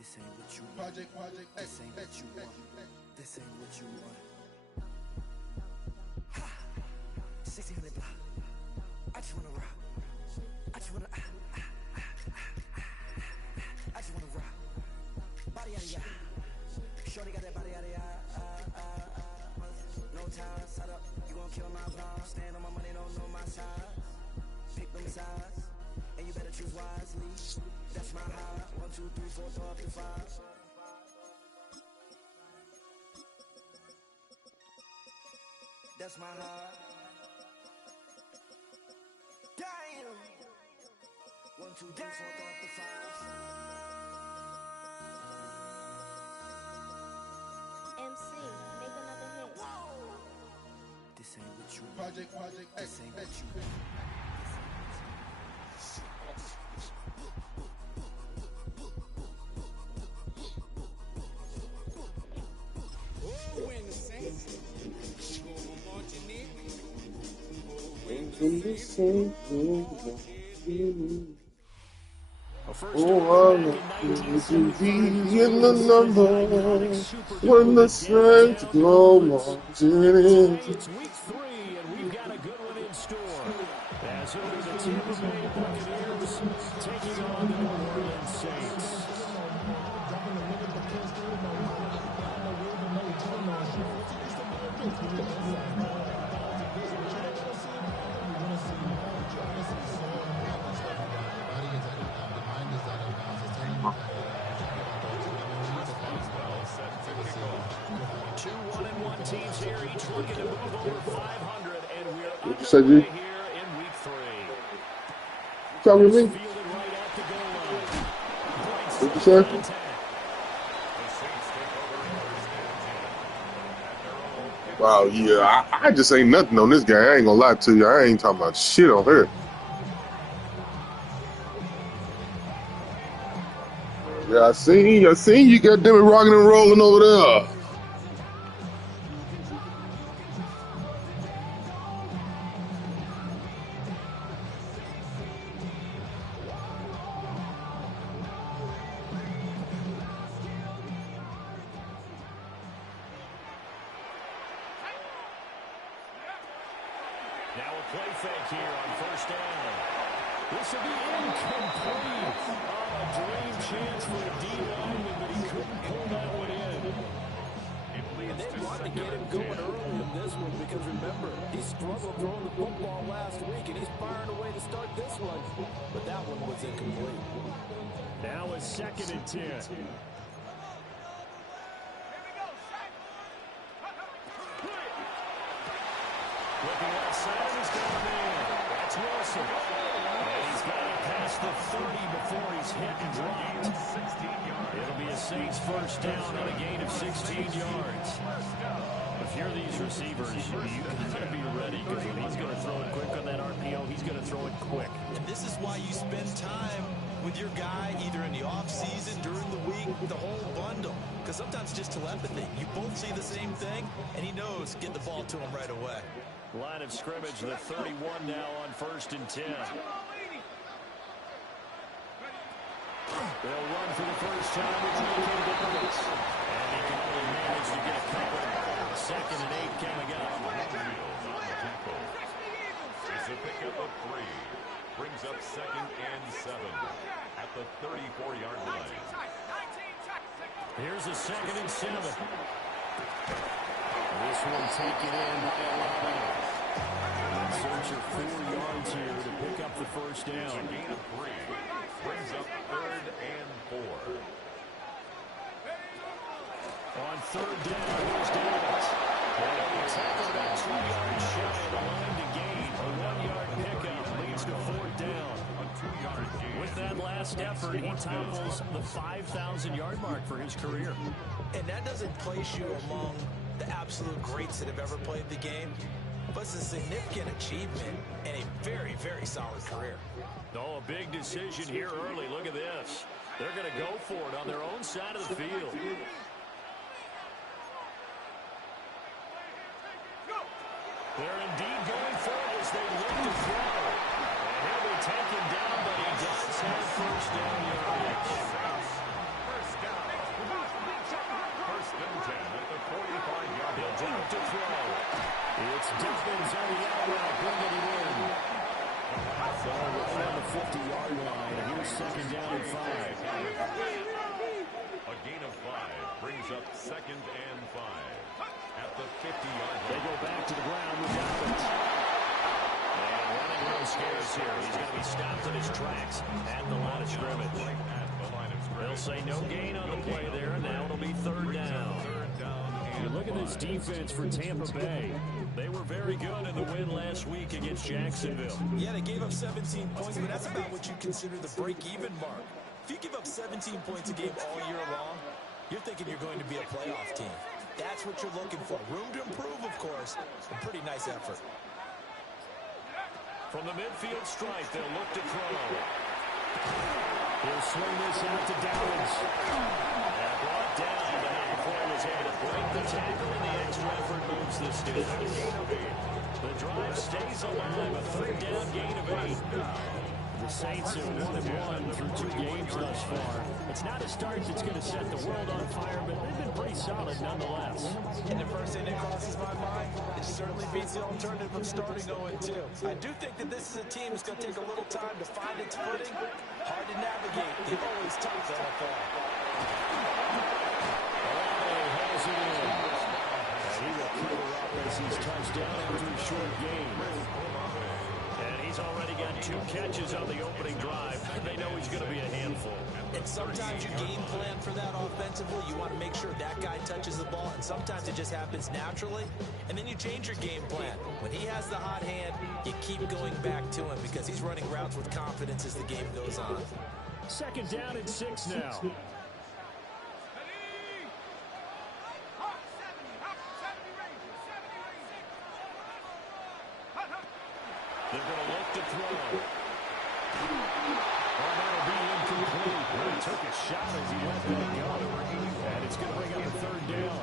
This ain't what you want. This ain't what you want. This ain't what you want. Ha! 1600 block. I just wanna rock. I just wanna I just wanna rock. Body out of ya. Shorty got that body out of ya. No time, set up. You gon' kill my vibe. Stand on my money, don't know my size. Pick them sides, and you better choose wisely. That's my high. 1, 2, 3, 4, throw up to 5. That's my high. Damn. 1, 2, 3, 4, throw up to 5. MC, make another hit. This ain't what you want. This ain't what you want. Oh, I'm to be in the number when the saints go marching in. It's week 3, and we've got a good one in store. As it'll be the Tampa Bay Buccaneers taking on the New Orleans Saints. Two 1-1 teams here, each looking to move over 500, and we're underway here in week 3. Tell me. Fielded right at the goal line. What you say? Wow, yeah, I just ain't nothing on this guy. I ain't gonna lie to you. I ain't talking about shit on her. Yeah, I seen you got them rocking and rolling over there. Now a play fake here on first down. This will be incomplete. A dream chance for a D lineman, but he couldn't pull that one in. And they want to get him going early in this one because remember, he struggled throwing the football last week, and he's firing away to start this one. But that one was incomplete. Now a 2nd and 10. Looking left outside of his down man. That's Wilson. And he's got it past the 30 before he's hit and dropped. It'll be a Saints first down on a gain of 16 yards. If you're these receivers, you got to be ready, because when he's going to throw it quick on that RPO, he's going to throw it quick. And this is why you spend time with your guy, either in the offseason, during the week, the whole bundle. Because sometimes just telepathy. You both see the same thing, and he knows get the ball to him right away. Line of scrimmage, the 31 now on 1st and 10. They'll run for the first time with J.K. Dobbins. And he can only manage to get covered. 2nd and 8 coming up. It's a pickup of 3. Brings up 2nd and 7 at the 34-yard line. Here's a 2nd and 7. This one taken in by Alaba. Search of 4 yards here to pick up the first down. It's a gain of 3. Brings up 3rd and 4. On 3rd down, here's Davis. He's about 2 yards shy of the line to gain. A 1-yard pickup leads to 4th down. With that last effort, he topples the 5,000-yard mark for his career. And that doesn't place you among the absolute greats that have ever played the game, but it's a significant achievement and a very, very solid career. Oh, a big decision here early. Look at this. They're going to go for it on their own side of the field. They're indeed going for it as they look to throw. And he'll be taken down, but he does have first down yardage. First and 10 at the 45-yard They'll line. drop to throw. It's Dobbins on the out route, bringing it in. So we're on the 50-yard line, and here's 2nd down and 5. A gain of 5 brings up 2nd and 5 at the 50-yard line. They go back to the ground with Dobbins. And running no scares here. He's going to be stopped in his tracks at the line of scrimmage. They'll say no gain on the play there, and now it'll be 3rd down. You look at this defense for Tampa Bay. They were very good in the win last week against Jacksonville. Yeah, they gave up 17 points, but that's about what you consider the break-even mark. If you give up 17 points a game all year long, you're thinking you're going to be a playoff team. That's what you're looking for. Room to improve, of course. A pretty nice effort. From the midfield stripe, they'll look to throw. He'll swing this out to Dobbins. And brought down, but not before he was able to break the tackle, and the extra effort moves this distance. The drive stays alive, a 3rd down gain of 8. The Saints have 1-1 through 2 games thus far. It's not a start that's going to set the world on fire, but they've been pretty solid nonetheless. And the first thing that crosses my mind, it certainly beats the alternative of starting 0-2. I do think that this is a team that's going to take a little time to find its footing. Hard to navigate. They've always topped the NFL. Has it in. And he will cover up as he's touched down after a short game. And he's already got 2 catches on the opening drive. They know he's going to be a handful. And sometimes you game plan for that offensively. You want to make sure that guy touches the ball, and sometimes it just happens naturally. And then you change your game plan. When he has the hot hand, you keep going back to him because he's running routes with confidence as the game goes on. 2nd down and 6 now. They're going to look to throw. Oh, that'll be incomplete. He took a shot as he let that go. And it's going to bring up a 3rd down.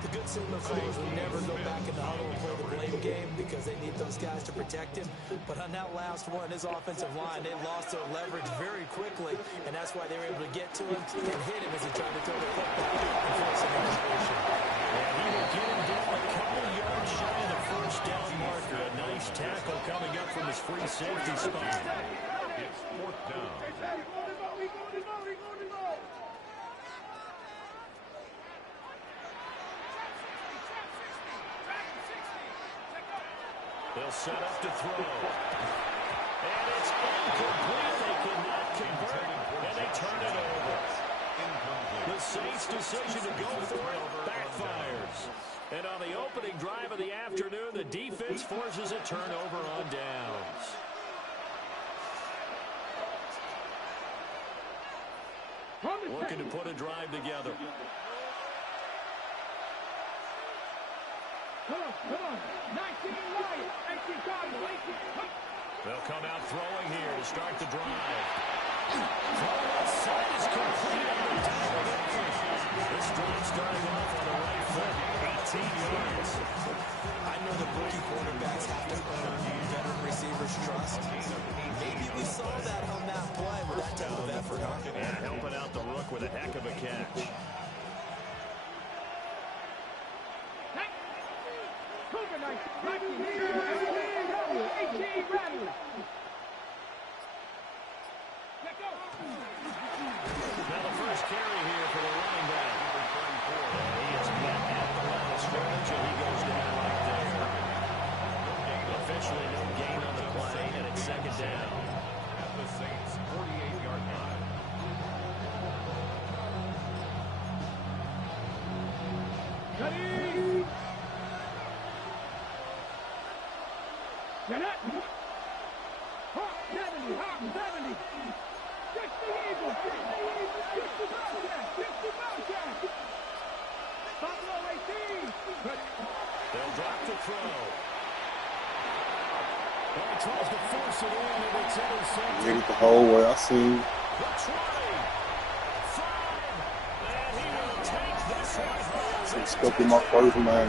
The good signal calls will never go back in the huddle and play the blame game because they need those guys to protect him. But on that last one, his offensive line, they lost their leverage very quickly, and that's why they were able to get to him and hit him as he tried to throw the football and force an interception. And he will get him down a couple yards shy of the first down marker. A nice tackle coming up from his free safety spot. It's 4th down. They'll set up to throw. And it's incomplete. They cannot convert, and they turn it over. The Saints' decision to go for it back backfires. And on the opening drive of the afternoon, the defense forces a turnover on downs. Looking to put a drive together. Come on. 19 right. 18 Cardinal. 18. They'll come out throwing here to start the drive. Throw outside is complete on the diving effort. This drive starting off on the right foot. 18 yards. I know the rookie quarterbacks have to earn veteran receivers' trust. Maybe we saw that on that play with that type of effort, huh? Yeah, helping out the rook with a heck of a catch. Now the first carry here for the running back. He is met at the line of scrimmage, and he goes down right there. Officially no gain on the play, and it's second down. At the Saints' 48-yard line. Ready? Get it! Hawk 70, Hawk 70. 60 Eagles, 60 Eagles, 60 Bobcats, 60 Bobcats. Buffalo 18. They'll drop the throw. Well, he tries to force it in, and it's intercepted. Made it the whole way. I seen. The 20. 5. And he will take this one home. Stuck in my first man.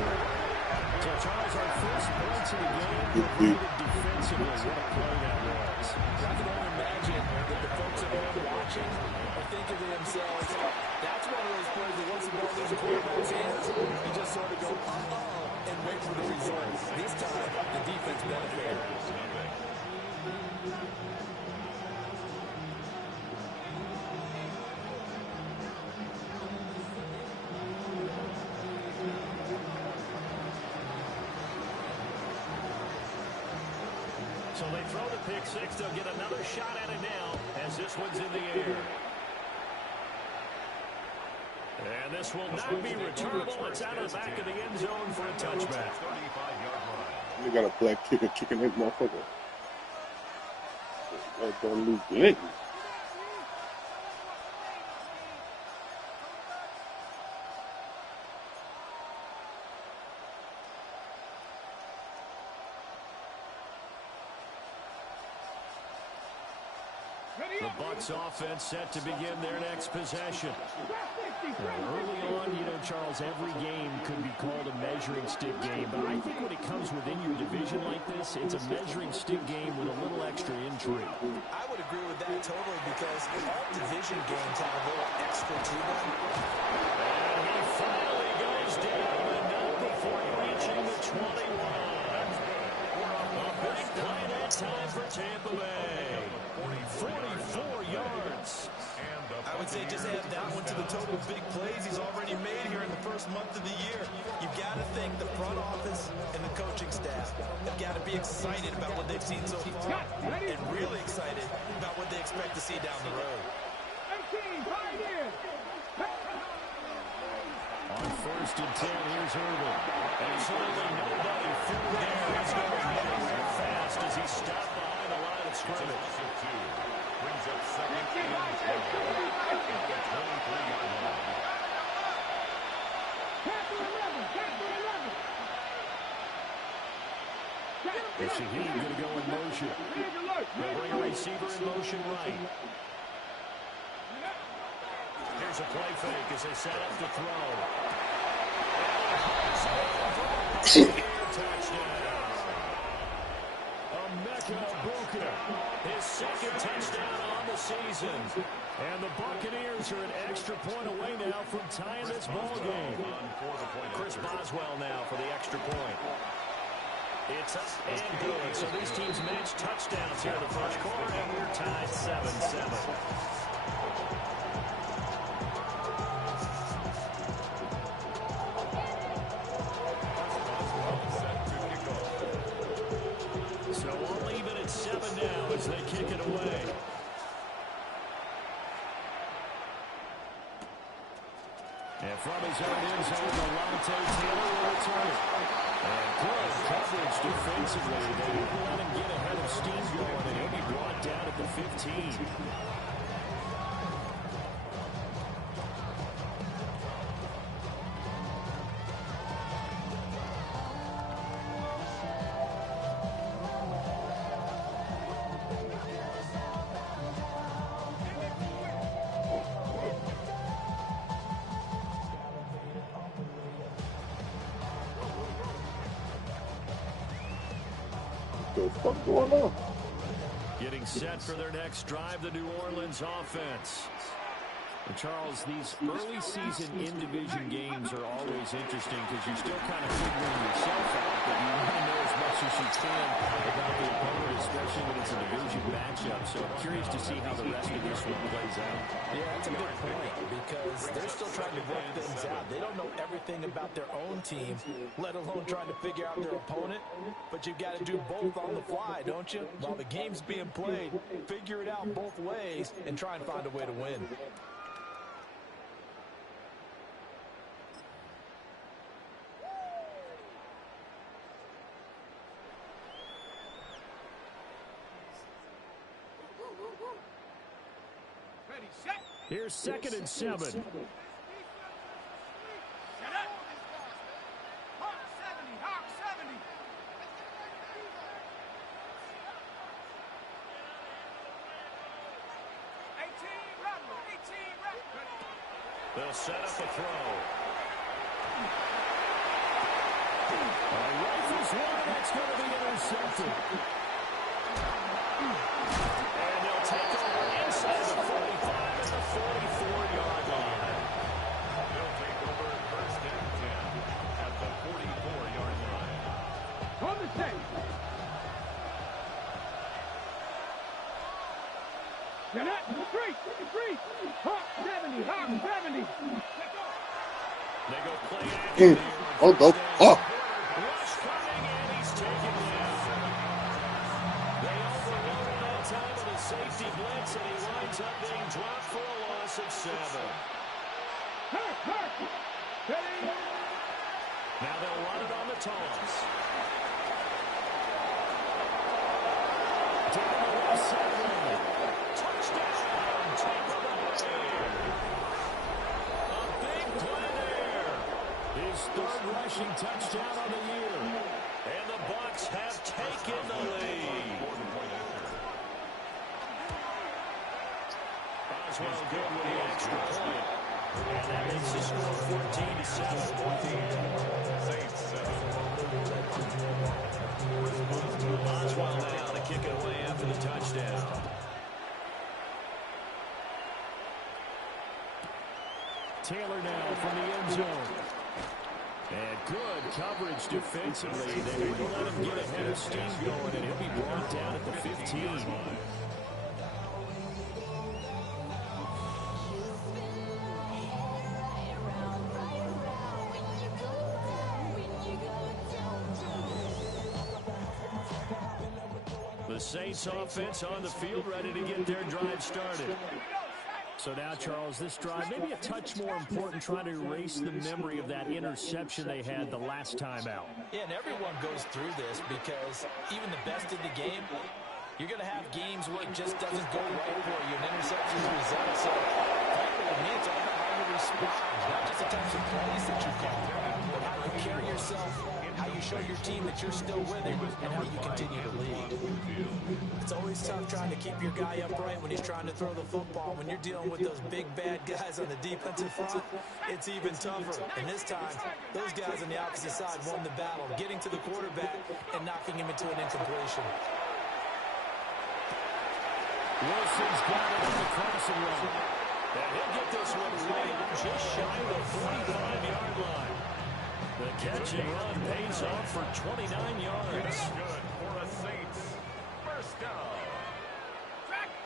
So, Charles, our first points of the game Good provided defensively. What a play that was. I can only imagine that the folks at home watching are thinking to themselves, that's one of those plays that once the ball leaves the quarterback's hands, you just sort of go, uh-oh, and wait for the result. This time, the defense benefited. So they throw the pick six. They'll get another shot at it now as this one's in the air. And this will not be returnable. It's out of the back of the end zone for a touchback. 35-yard line. You got a black kicker kicking that motherfucker. That don't lose leg. The Bucs offense set to begin their next possession. Early on, Charles, every game could be called a measuring stick game, but I think when it comes within your division like this, it's a measuring stick game with a little extra intrigue. I would agree with that totally because all division games have a little extra to them. And he finally goes down, and not before reaching the 21. A big play that time for Tampa Bay. 44 yards. I would say just add that one to the total big plays he's already made here in the first month of the year. You've got to think the front office and the coaching staff have got to be excited about what they've seen so far and really excited about what they expect to see down the road. 18, Pioneers. On first and 10, here's Irvin. Absolutely nobody through there. He's going nowhere fast as he stopped behind the line of scrimmage. Brings up second and 12 at the 23-yard line. Is Shaheed going to go in motion? They'll bring a receiver in motion right. Here's a play fake as they set up to throw. Touchdown. Buka, his second touchdown on the season. And the Buccaneers are an extra point away now from tying this ball game. Chris Boswell now for the extra point. It's up and good. So these teams match touchdowns here in the first quarter, and we're tied 7-7. So we'll leave it at 7 now as they kick it away. And from his own end zone, Delonte Taylor will return it. And good coverage defensively. They didn't let him get ahead of steam going, and he'll be brought down at the 15. What's going on? Getting set for their next drive, the New Orleans offense. And Charles, these early season in-division games are always interesting because you're still kind of figuring yourself out, but you want to know as much as you can about the opponent, especially when it's a division matchup. So I'm curious to see how the rest of this one plays out. Yeah, that's a good point because they're still trying to work things out. They don't know everything about their own team, let alone trying to figure out their opponent. But you've got to do both on the fly, don't you? While the game's being played, figure it out both ways and try and find a way to win. Here's 2nd and 7. Set up. Hawk 70. Hawk 70. They'll set up a throw. Rifles one, and that's going to be intercepted. And they'll take over inside the 45 at the 44-yard line. They'll take over 1st and 10 at the 44-yard line. On the set. Set up. Three. Hawk 70. Hawk 70. They go play action. Oh, go. Oh. Rush coming, and he's taken down. They overload him that time with a safety blitz, and he winds up being dropped for a loss of 7. Ready. Now they'll run it on the toss. Down the left sideline. Touchdown, Tampa Bay. A big play there. His 3rd rushing touchdown of the year. And the Bucs have taken the lead. Oswell good with the extra point. And that makes the score 14-7. Saints 7. Oswell now to kick it away after the touchdown. Taylor now from the end zone. And good coverage defensively. They wouldn't let him get ahead of steam going, and he'll be brought down at the 15. The Saints offense on the field ready to get their drive started. So now, Charles, this drive maybe a touch more important, trying to erase the memory of that interception they had the last time out. Yeah, and everyone goes through this because even the best in the game, you're going to have games where it just doesn't go right for you, and interceptions result. So, frankly, to me, it's all about how you respond, not just the types of plays that you call, but how you carry yourself, how you show your team that you're still with him, and how you continue to lead. It's always tough trying to keep your guy upright when he's trying to throw the football. When you're dealing with those big, bad guys on the defensive front, it's even tougher. And this time, those guys on the opposite side won the battle, getting to the quarterback and knocking him into an incompletion. Wilson's got it on the crossing run. And he'll get this one right just shy of the 45-yard line. The catch and run pays off for 29 yards. Good for a Saints. First down.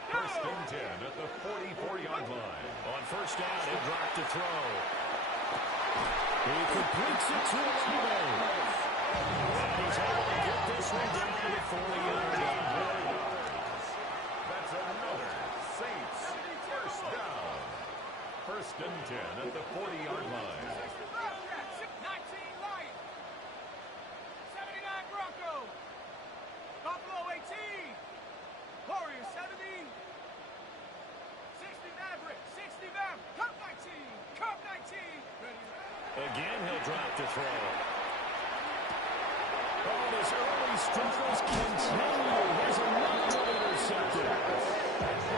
1st and 10 at the 44-yard line. On 1st down, he'll drop to throw. He completes it to Olave. And he's able to get this one down to the 40-yard line. That's another Saints first down. First and 10 at the 40-yard line. 19 Lions. 79 Broncos. Buffalo 18. Warriors 70. 60 Mavericks. 60 Mavericks. Cup 19. Cup 19. Ready. Again, he'll drop to throw. Oh, his early struggles continue. Here's another intercepted.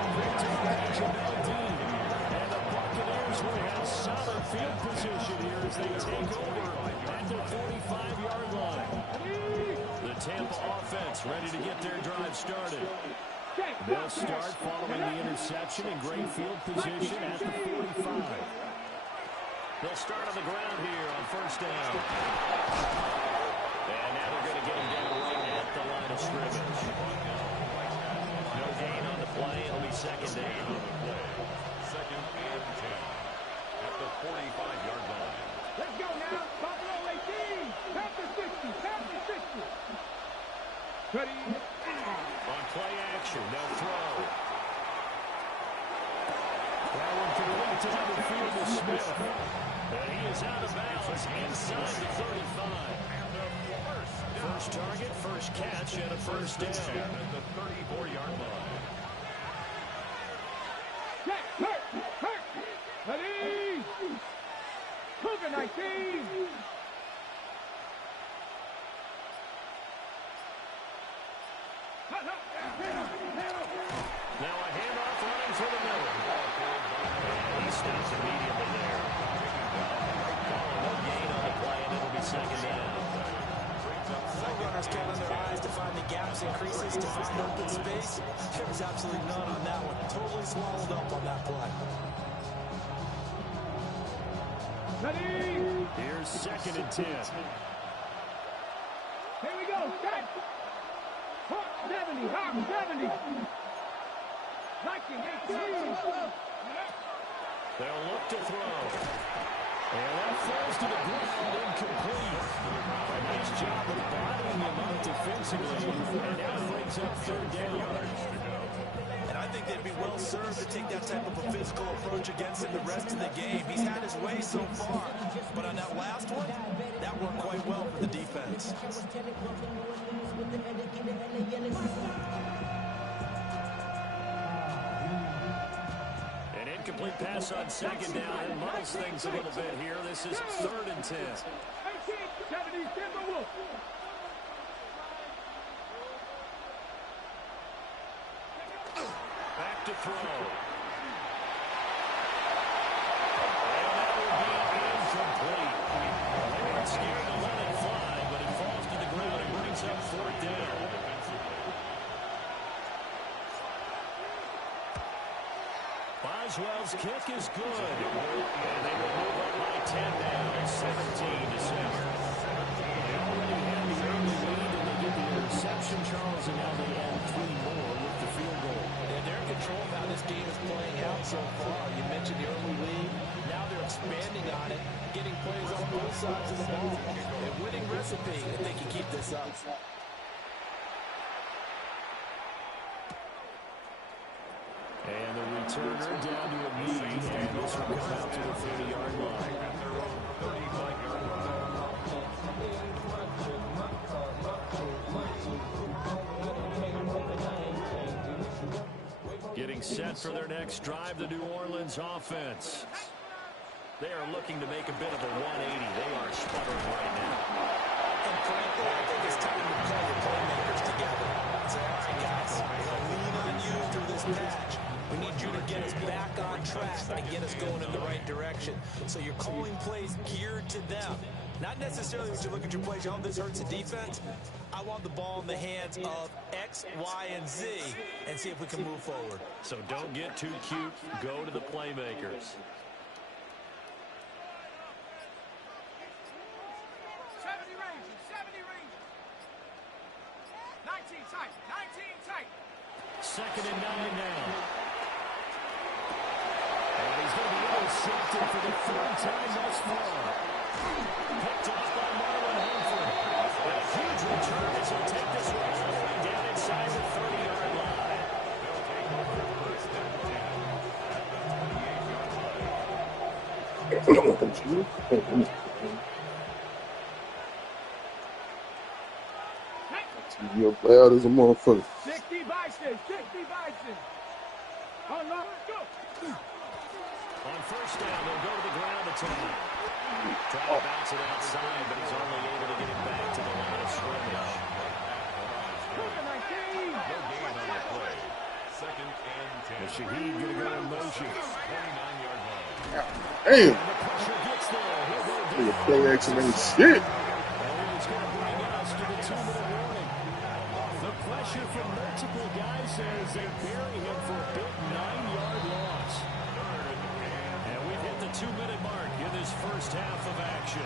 Great target to Dean. And the Buccaneers will have solid field position here as they take over at the 45-yard line. The Tampa offense ready to get their drive started. They'll start following the interception in great field position at the 45. They'll start on the ground here on first down. And now they're going to get him down right at the line of scrimmage. No gain on the play. It'll be second down. Second and 10 at the 45-yard line. Let's go now. Buffalo 18. Tap the 60. Tap the 60. Ready. On play action, they'll throw. That one complete to the field to Smith. And he is out of bounds inside the 35. First target, first catch, and a first down. At the 34-yard line. Jack, hurt. Ready. Cougar 19. Now a handoff running for the middle. And he stops immediately there. No gain on the play, and it'll be second down. Some runners count on their eyes to find the gaps and creases, to find open space. There was absolutely none on that one. Totally swallowed up on that play. Ready. Here's second and 10. Here we go. Set. Hawk 70. Hawk 70. 1918. They'll look to throw. And that falls to the ground, incomplete. A nice job of bottling him up defensively. And now it brings up third down. And I think they'd be well served to take that type of a physical approach against him the rest of the game. He's had his way so far. But on that last one, that worked quite well for the defense. An incomplete pass on second down. It muddles things a little bit here. This is third and 10. 1870 Timberwolves. Back to throw. And that will be incomplete. They weren't scared to let it fly, but it falls to the ground and brings up fourth down. Boswell's kick is good. And they will move up by 10 now, 17-7. They already had the early lead, and they get the interception, Charles, and now they add 3 more with the field goal. And they're in control of how this game is playing out so far. You mentioned the early lead. Now they're expanding on it, getting plays on both sides of the ball. A winning recipe if they can keep this up. And the returner down to a knee, and this will come out to the 30-yard line. Getting set for their next drive, the New Orleans offense. They are looking to make a bit of a 180. They are sputtering right now. And frankly, I think it's time to call the playmakers together. Say, all right, guys, we're going to lean on you through this patch. We need you to get us back on track and get us going in the right direction. So you're calling plays geared to them. Not necessarily when you look at your plays, oh, this hurts the defense. I want the ball in the hands of X, Y, and Z and see if we can move forward. So don't get too cute. Go to the playmakers. 70 Rangers. 70 Rangers. 19 tight. 19 tight. Second and 9 now. And he's going to be intercepted for the third time thus far. Picked off by Marlon Humphrey. And a huge return as he'll take this one all the way down inside the 30-yard line. Come on, G. You're bad as a motherfucker. 60 Bison, 60 Bison. Oh, no, go. On first down, they'll go to the ground attack. Try to bounce it outside, but he's only able to get it back to the line of scrimmage. No gain on the play. Second and 10. And Shaheed going to go in motion. 29-yard line. Damn. And the pressure gets there. He'll go Nigga, down. play action ain't shit. And it's going to bring us to the 2-minute warning. The pressure from multiple guys there as they bury him for a big 9-yard loss. And we've hit the 2-minute mark in this first half of action.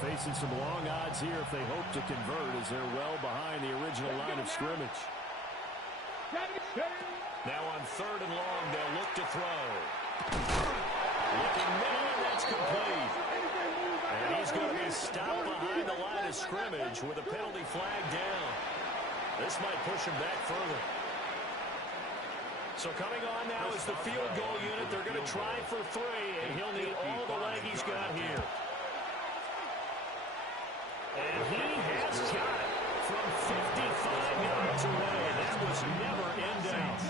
Facing some long odds here if they hope to convert as they're well behind the original line of scrimmage. Now on third and long, they'll look to throw. Looking middle, and that's complete. And he's going to be stopped behind the line of scrimmage with a penalty flag down. This might push him back further. So coming on now is the field goal unit. They're going to try for 3, and he'll need all the leg he's got here. And he has got it from 55 yards away. That was never in doubt.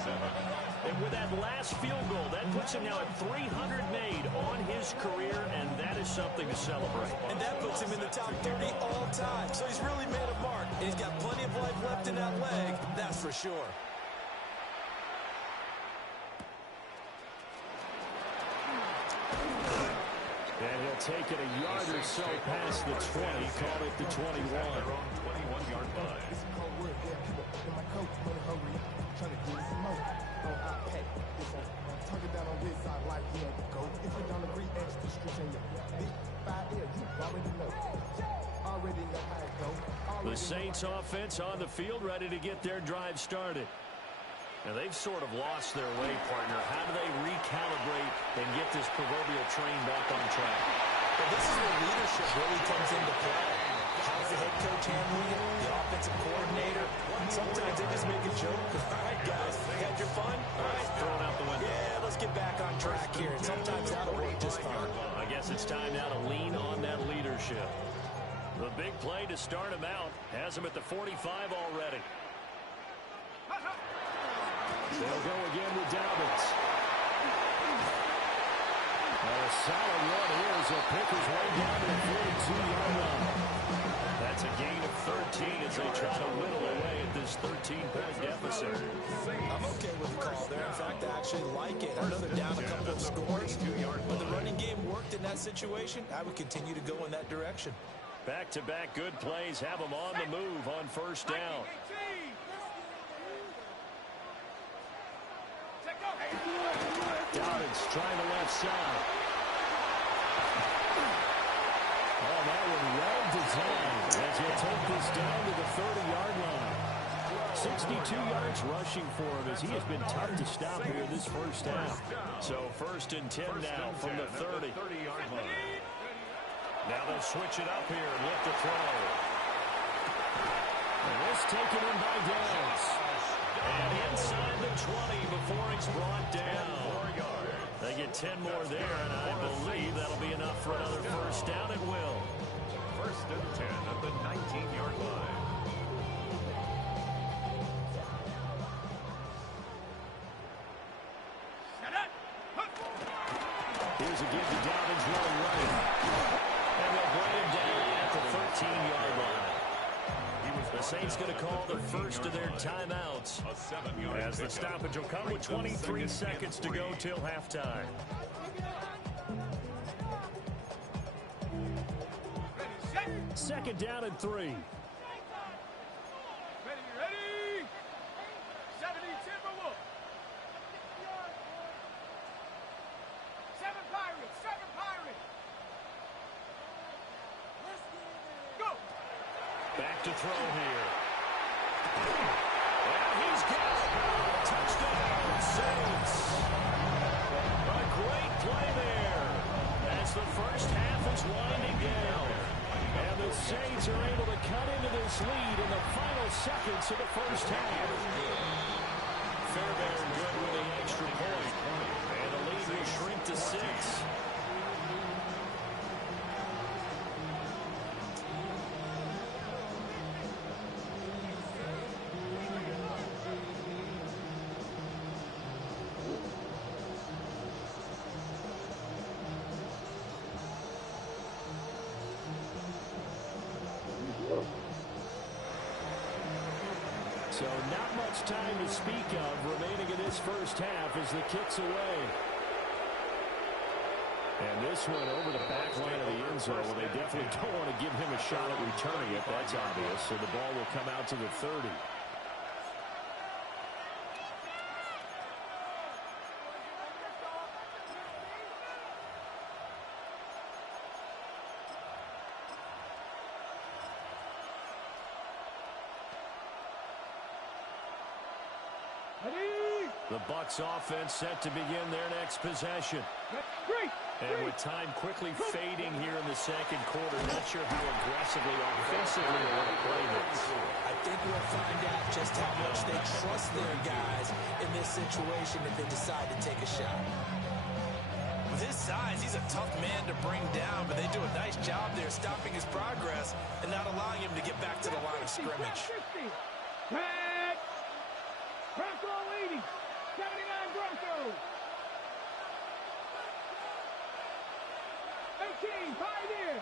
And with that last field goal, that puts him now at 300 made on his career, and that is something to celebrate. And that puts him in the top 30 all time. So he's really made a mark. And he's got plenty of life left in that leg, that's for sure. And he'll take it a yard or so past the 20, called it the 21. 21-yard line. The Saints offense on the field, ready to get their drive started. And they've sort of lost their way, partner. How do they recalibrate and get this proverbial train back on track? Well, this is where leadership really comes into play. How's the head coach handling it? The offensive coordinator? Sometimes they just make a joke. All right, guys, had your fun? All right, Thrown out the window. yeah, let's get back on track here. And sometimes that'll work just fine. I guess it's time now to lean on that leadership. The big play to start him out has him at the 45 already. They'll go again with Dobbins. A solid run here as he'll pick his way down to the 42-yard line. That's a gain of 13 as they try to whittle away at this 13-point deficit. I'm okay with the call there. In fact, I actually like it. I know they're down a couple of scores. When the running game worked in that situation, I would continue to go in that direction. Back-to-back good plays have him on the move on first down. Dobbins trying the left side. Oh, that one well designed as he'll take this down to the 30-yard line. 62 yards rushing for him as he has been tough to stop here this first half. So first and 10 now from the 30. 30-yard line. Now they'll switch it up here and look to throw. And this taken in by Downs. And inside the 20 before he's brought down. They get 10 more there, and I believe that'll be enough for another first down at will. First and 10 at the 19-yard line. Here's a give to Dobbins running. And they'll bring him down at the 13-yard line. The Saints going to call the first of their timeouts A 7-yard as the stoppage will come with 23 seconds to go till halftime. Second down and 3. Ready, ready. 70 Timberwolves. 7 Pirates, 7 Pirates. Go. Back to throw here. And he's got it. Touchdown, Saints. seconds of the first half. Fairbairn good with the extra point. And the lead will shrink to 6. So not much time to speak of remaining in this first half as the kick's away. And this one over the back line of the end zone. Well, they definitely don't want to give him a shot at returning it. That's obvious. So the ball will come out to the 30. The Bucs offense set to begin their next possession. And with time quickly fading here in the second quarter, not sure how aggressively, offensively they want to play this. I think we'll find out just how much they trust their guys in this situation if they decide to take a shot. With his size, he's a tough man to bring down, but they do a nice job there stopping his progress and not allowing him to get back to the line of scrimmage. Bronco leading. 79 Broncos. 18, Pioneer.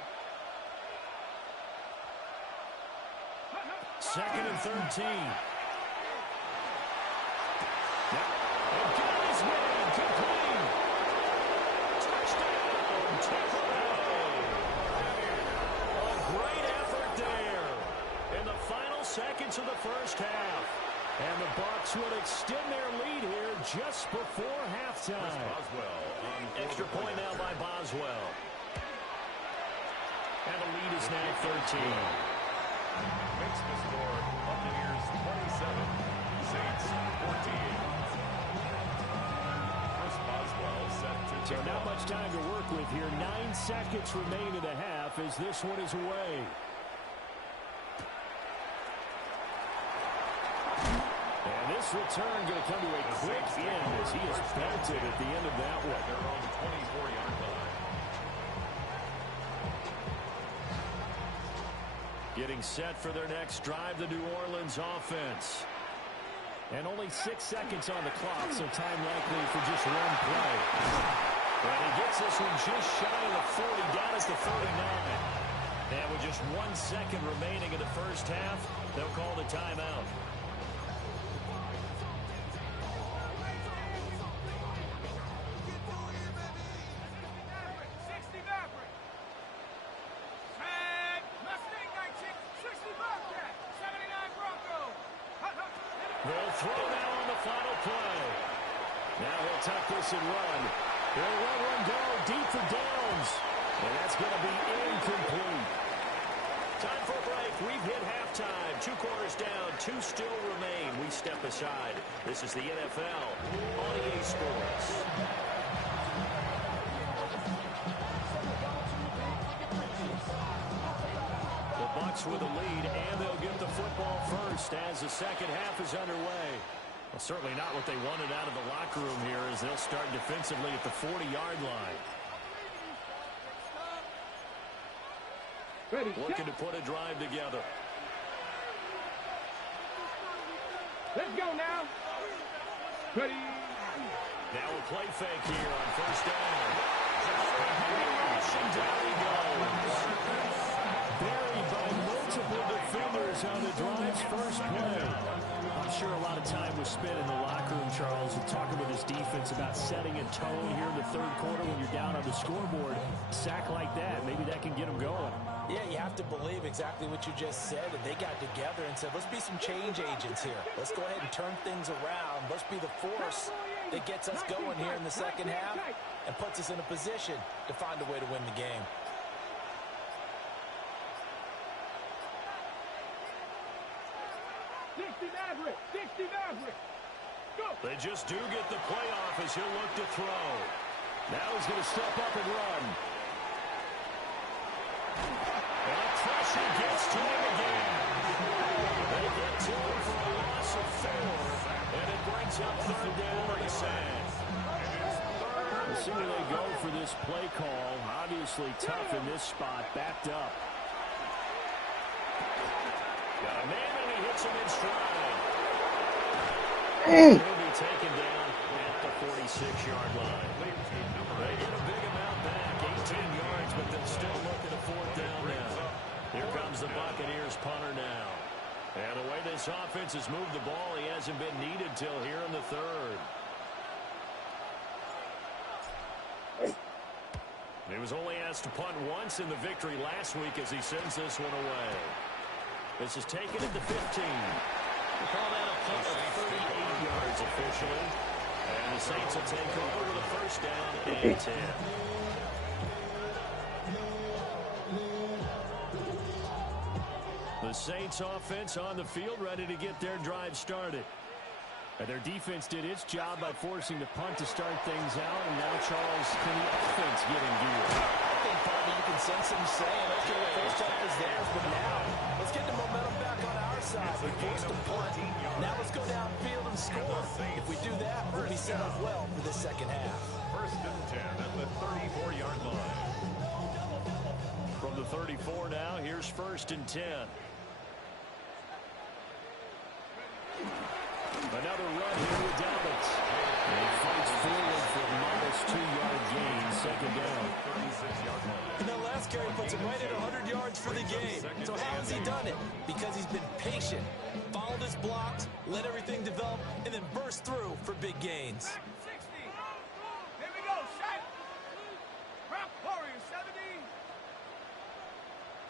Second and 13. And got his man complete. Touchdown, Tampa Bay. A great effort there in the final seconds of the first half. And the Bucs will extend their lead here just before halftime. Extra point now by Boswell. And the lead is now 13. Makes the score Buccaneers 27, Saints 14. First Boswell set to So not much time to work with here. 9 seconds remain in the half as this one is away. This return going to come to a quick end as he is belted at the end of that one. Their own 24-yard line. Getting set for their next drive, the New Orleans offense. And only 6 seconds on the clock, so time likely for just one play. And he gets this one just shy of the 40, down at the 39. And with just 1 second remaining in the first half, they'll call the timeout. They'll throw now on the final play. Now he'll tuck this and run. He'll let one go deep for Downs. And that's going to be incomplete. Time for a break. We've hit halftime. 2 quarters down. 2 still remain. We step aside. This is the NFL on EA Sports. The Bucs with the lead, and they'll get the football first as the second half is underway. Well, certainly not what they wanted out of the locker room here as they'll start defensively at the 40-yard line. Looking to put a drive together. Let's go now. Ready. Now a play fake here on first down. Rushing down he goes. Buried by multiple defenders on the drive's first play. I'm sure a lot of time was spent in the locker room, Charles, and talking with his defense about setting a tone here in the third quarter when you're down on the scoreboard. A sack like that, maybe that can get them going. Yeah, you have to believe exactly what you just said, and they got together and said, let's be some change agents here. Let's go ahead and turn things around. Let's be the force that gets us going here in the second half and puts us in a position to find a way to win the game. They just do get the playoff as he'll look to throw. Now he's going to step up and run. And pressure gets to him again. They get to him for a loss of 4, and it brings up third down on the sack. We'll see where they go for this play call. Obviously tough in this spot, backed up. Got a man, and he hits him in stride. He'll be taken down at the 46-yard line. They get a big amount back, 18 yards, but they'll still look at a fourth down now. Here comes the Buccaneers punter now. And the way this offense has moved the ball, he hasn't been needed till here in the third. He was only asked to punt once in the victory last week as he sends this one away. This is taken at the 15. We call that a punt of 38 yards officially. And the Saints will take over with a first down and 10. The Saints offense on the field ready to get their drive started. And their defense did its job by forcing the punt to start things out. And now, Charles, can the offense get in gear? I think probably you can sense them saying, okay, the first half is theirs, but now let's get the momentum back on our side. We forced a punt. Now let's go downfield and score. If we do that, we'll be set up well for this second half. First and 10 at the 34-yard line. From the 34 now, here's first and 10. Another run here with Dalvin. And he fights forward for a modest 2-yard gain, second down. 36-yard line. And that last carry puts him right at 100 yards for the game. So how has he done it? Because he's been patient, followed his blocks, let everything develop, and then burst through for big gains. 60. Here we go, shot. Rock Warrior 70.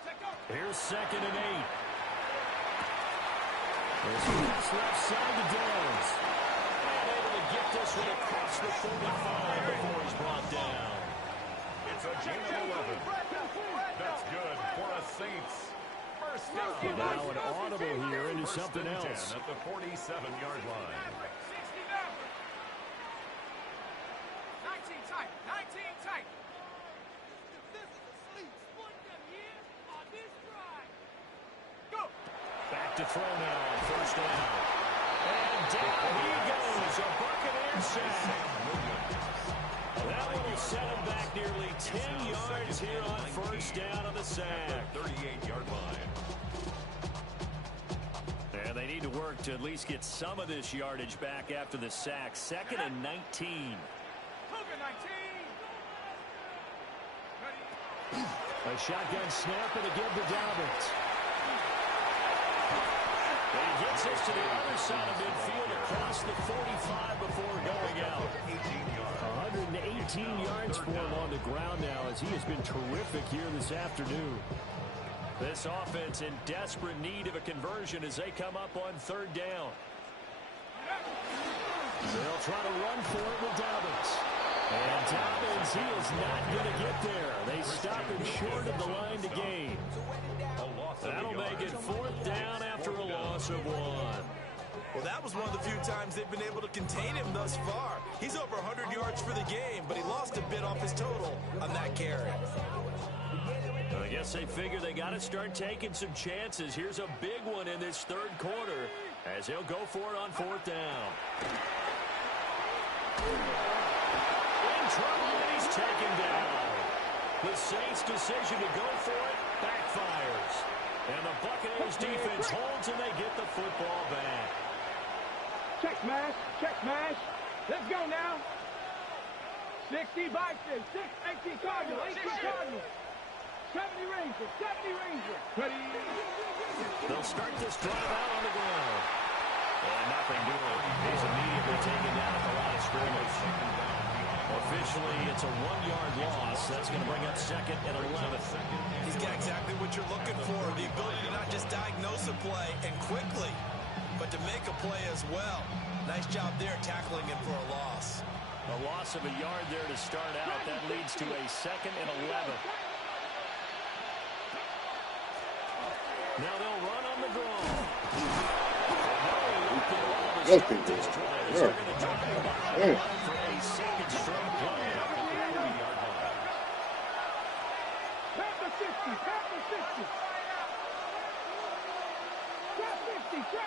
Check out. Here's second and 8. There's a pass left side to Downs. And able to get this one across the 45 before he's brought down. It's a gain of 11. That's good for a Saints. First down. Now an audible here into something else. At the 47-yard line. 60 now. 19 tight. 19 tight. This is a sleep. Split them here on this drive. Go. Back to throw now on first down. And down he goes. A Buccaneer sack. That one will set him back nearly 10 yards here on first down on the sack. 38-yard line. And they need to work to at least get some of this yardage back after the sack. Second and 19. Cougar 19. Ready. A shotgun snap and again to Dalvin. And he gets this to the other side of midfield across the 45 before going out. 118 yards for him on the ground now as he has been terrific here this afternoon. This offense in desperate need of a conversion as they come up on third down. They'll try to run for it with Dobbins. And Dobbins, he is not going to get there. They stop him short of the line to gain. That'll make it fourth down after a loss of 1. Well, that was one of the few times they've been able to contain him thus far. He's over 100 yards for the game, but he lost a bit off his total on that carry. I guess they figure they got to start taking some chances. Here's a big one in this third quarter as he'll go for it on fourth down. In trouble, and he's taken down. The Saints' decision to go for it backfires. And the Buccaneers defense holds and they get the football back. Check smash. Check smash. Let's go now. 60 Vikings. 18 Cardinals. 18 Cardinals. 70 Rangers. 70 Rangers. Ready. They'll start this drive out on the ground. And nothing doing. He's immediately taken down at the line of scrimmage. Officially, it's a 1-yard loss. That's going to bring up second and 11. He's got exactly what you're looking for, the ability to not just diagnose a play and quickly, but to make a play as well. Nice job there tackling him for a loss. A loss of a yard there to start out. That leads to a second and 11. Now they'll run on the draw. Okay. Yeah. For a second straight play. Pepper 60. Pepper 60. Pepper 60.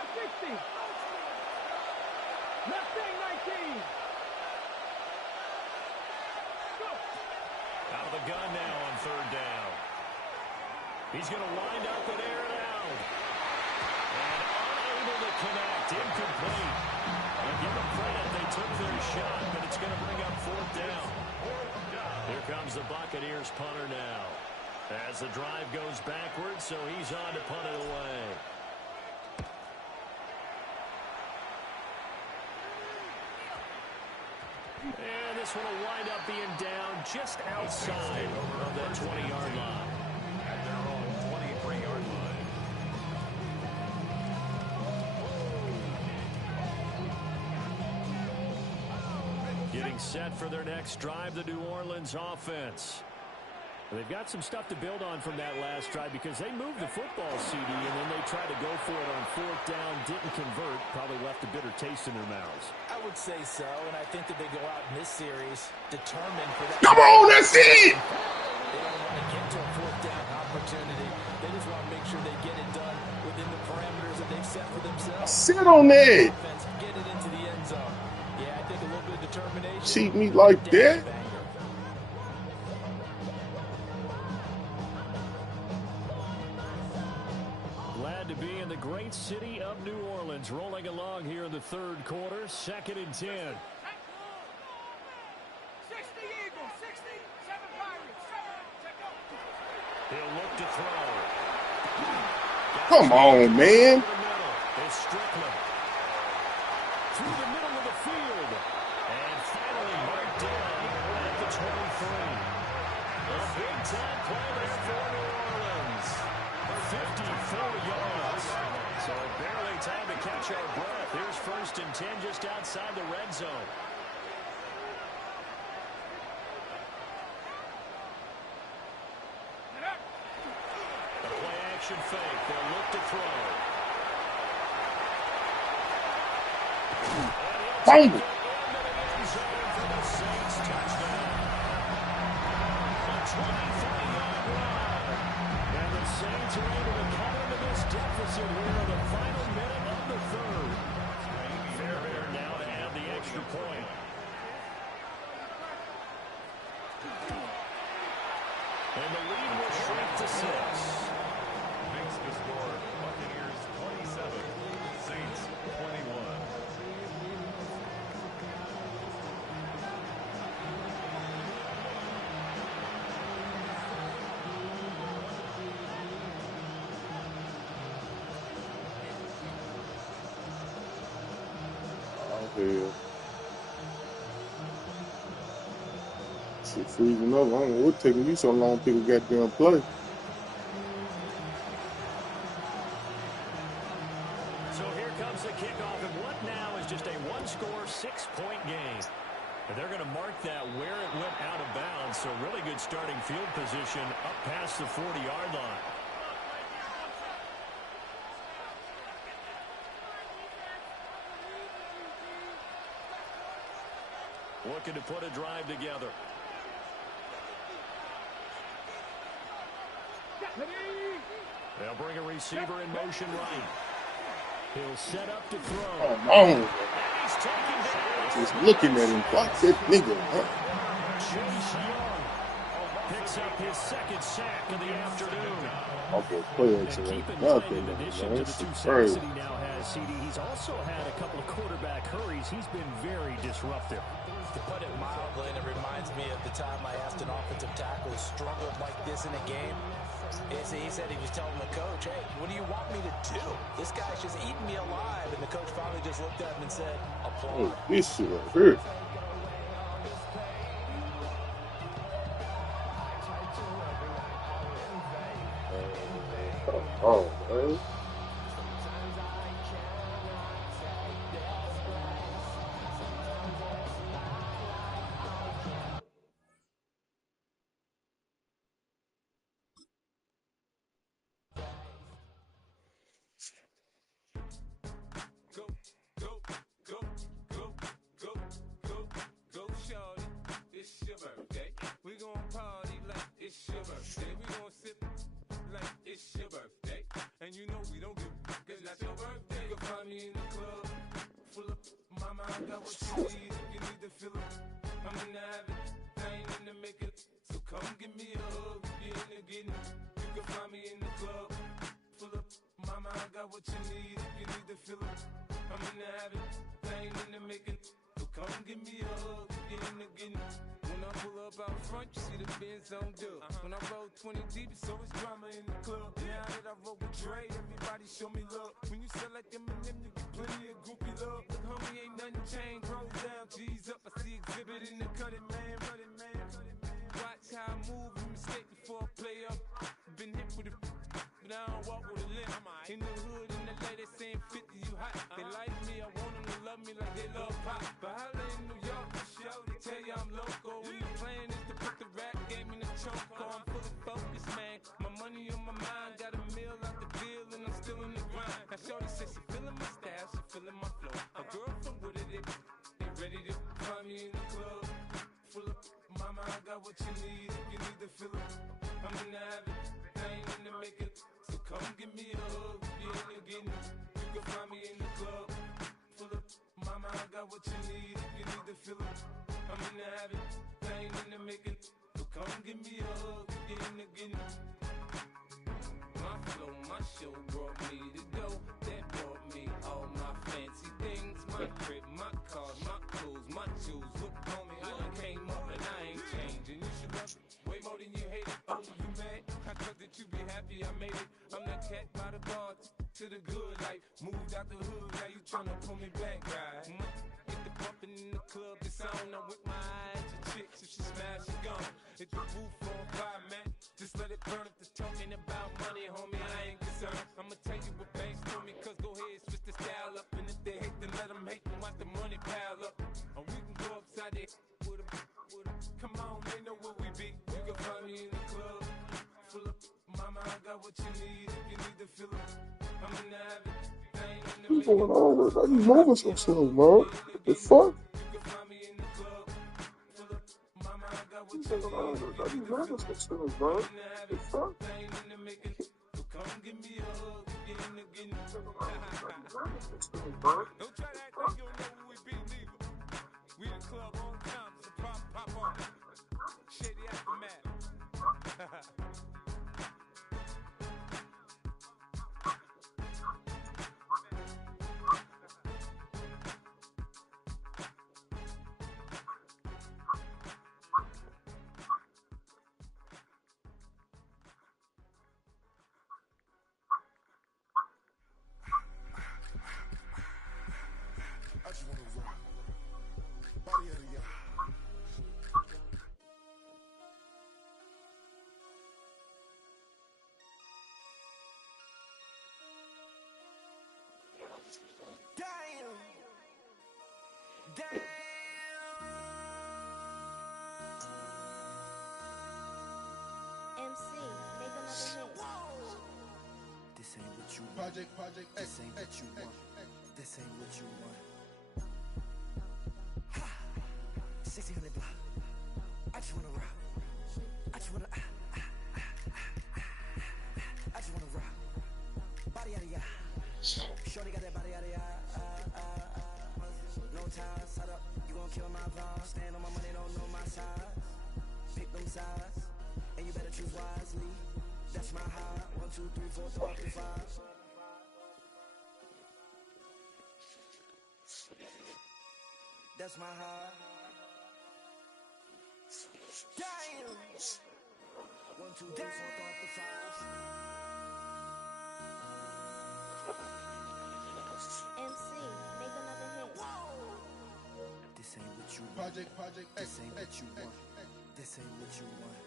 He's going to wind up and air it out. And unable to connect. Incomplete. I'll give them credit. They took their shot, but it's going to bring up fourth down. Here comes the Buccaneers punter now. As the drive goes backwards, so he's on to punt it away. And this one will wind up being down just outside of that 20-yard line. At their own 23-yard line. Getting set for their next drive, the New Orleans offense. They've got some stuff to build on from that last drive because they moved the football, CD, and then they tried to go for it on fourth down, didn't convert, probably left a bitter taste in their mouths. I would say so, and I think that they go out in this series determined for that. Come on, that's it! They don't want to get to a fourth down opportunity. They just want to make sure they get it done within the parameters that they've set for themselves. Sit on that. Get it into the end zone. Yeah, I think a little bit of determination. Cheat me like that? Glad to be in the great city of New Orleans, rolling along here in the third quarter, 2nd and 10. 60 Eagles, 67 Pirates, 7, He'll look to throw. Come on, man. It's Strickland. Through the middle of the field. And finally marked down at the 23. A big-time play there for New Orleans. 54 yards. So barely time to catch our breath. Here's 1st and 10 just outside the red zone. A play-action fake. They'll look to throw. Bang! Saints are able to cut into this deficit here in the final minute of the third. Fair now to add the extra point. And the lead will shrink to 6. Makes the score Buccaneers 27, Saints 21. Hell. Shit freezing up. I don't know what's taking you so long to pick a goddamn play. So here comes the kickoff, and what now is just a one-score, 6-point game. And they're going to mark that where it went out of bounds, so really good starting field position up past the 40-yard line. Looking to put a drive together. They'll bring a receiver in motion right. He'll set up to throw. Come on. And he's taken down. Just looking at him. Fuck that nigga. Huh? Chase Young picks up his 2nd sack of the afternoon. I'll go play And action. keep in Nothing. mind, in addition to the 2 sacks crazy. that he now has, CD, he's also had a couple of quarterback hurries. He's been very disruptive. To put it mildly, and it reminds me of the time I asked an offensive tackle who struggled like this in a game. He said he was telling the coach, hey, what do you want me to do? This guy's just eating me alive. And the coach finally just looked at him and said, applaud. Oh, this shit right here. Oh, man. And you know we don't give a cause that's your birthday. You can find me in the club, full of mama, I got what you need if you need to fill it. I'm in the habit, I ain't in the make it. So come give me a hug, if you're in the getting. You can find me in the club. Full of mama, I got what you need if you need to fill it. I'm in the habit, I ain't in the making. So come give me a hug, get in the getting. When I pull up out front, you see the Benz on dub. When I roll 20 deep, it's always drama in the club. Now that I roll with Dre, everybody show me love. When you sell like them and them, you get plenty of groupie love. Look, homie, ain't nothing changed. Rolls down, G's up. I see exhibit in the cutting, man. Watch how I move, you mistake before I play up. Been hit with a but I don't walk with a limp. In the hood, in the lady saying 50, you hot. They like me, I want them to love me like they love pop. But holla in New York, for show, they tell you I'm local. When the plan is to put the rap game in the choke. I'm fully focused, man. My money on my mind, got a meal out the bill, and I'm still in the grind. Now shorty says she feeling my style, she feeling my flow. A girl from Wooded, they ready to find me in the club. Full of mama, I got what you need if you need to fill it. I'm in the habit, I ain't in the making. So come give me a hug, get in the getting. You can find me in the club. Full of mama, I got what you need if you need to fill it. I'm in the habit, I ain't in the making. So come give me a hug, get in the getting. My flow, my show brought me to go. That brought me all my fancy things. My crib, my cars, my clothes, my shoes. Look, homie, I done came up and I ain't changing. You should love it way more than you hate it. Oh, you mad? I thought that you be happy I made it. I'm that cat by the bar to the good life. Moved out the hood, now you tryna pull me back, right? Get the bumpin' in the club, the sound. I'm with my eyes to chicks. If she smash, she gone. Hit the roof on fire, man. Just let it burn. If they're talking about money, homie, I ain't concerned. I'ma tell you what banks told me, cause go ahead, switch the style up. And if they hate, then let them hate, then watch the money pile up. Or we can go upside there with a, come on, they know where we be. You can find me in the club. Full of mama, I got what you need if you need to fill it. I'm in the habit, I ain't in the What's going on with that? You moving so slow, man? What the fuck? you can find me in the club. Full of mama, I got what What's you going on need. with that? You moving so slow, man? What the fuck? I ain't in the making. So come give me a hug, get in the getting. Don't try to act like you don't know who we be, neither. We in the club on time, so pop on. Shady aftermath. I just wanna rock. Body of the year. Damn. Damn. MC, make another hit. This ain't what you want. Project This ain't what you want. This ain't what you want. Ha! 1600 block. I just wanna rock. I just wanna. I just wanna rock. Body out of ya. Shorty got that body out of ya. No ties. Side up. You gon' kill my vibe. Stand on my money, don't know my size. Pick them sides. And you better choose wisely. That's my high. 1, 2, 3, 4, 5, 5. That's my high. Damn. 1, 2, 3, 4, 5, 5. MC, make another hit. This ain't what you want. Project This ain't what you want. This ain't what you want.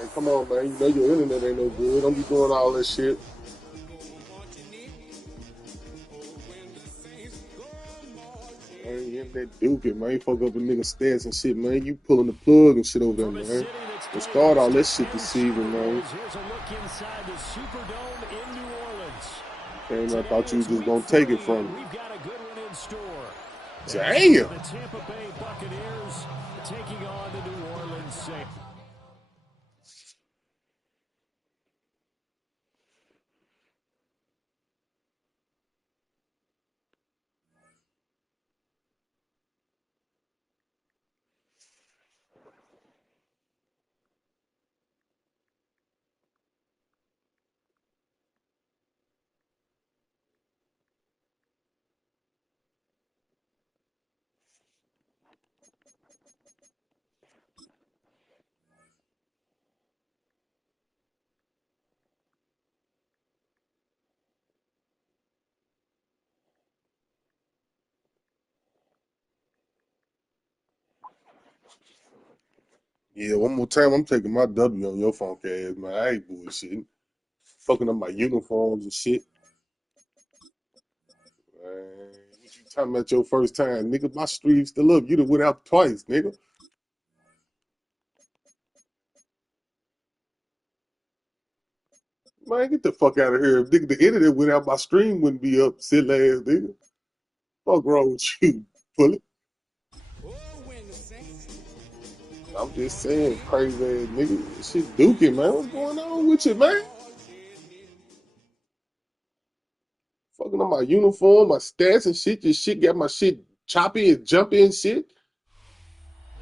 Hey, come on, man. You know your internet ain't no good. Don't be doing all this shit. He in that duking, man. He fuck up a nigga stats and shit, man. You pulling the plug and shit over there, man. We'll start all that shit this season, man. Here's a look inside the Superdome in New Orleans. Damn, I thought you was just gonna take it from me. We've got a good one in store. Damn. The Tampa Bay Buccaneers taking on the New Orleans Saints. Yeah, one more time, I'm taking my W on your funk ass, man. I ain't bullshitting. Fucking up my uniforms and shit. Man, what you talking about your first time, nigga? My stream still up. You done went out twice, nigga. Man, get the fuck out of here. If nigga, the internet went out, my stream wouldn't be up, silly ass nigga. Fuck wrong with you, bullet? I'm just saying, crazy ass nigga. Shit duking, man. What's going on with you, man? Fucking on my uniform, my stats and shit. Your shit got my shit choppy and jumpy and shit.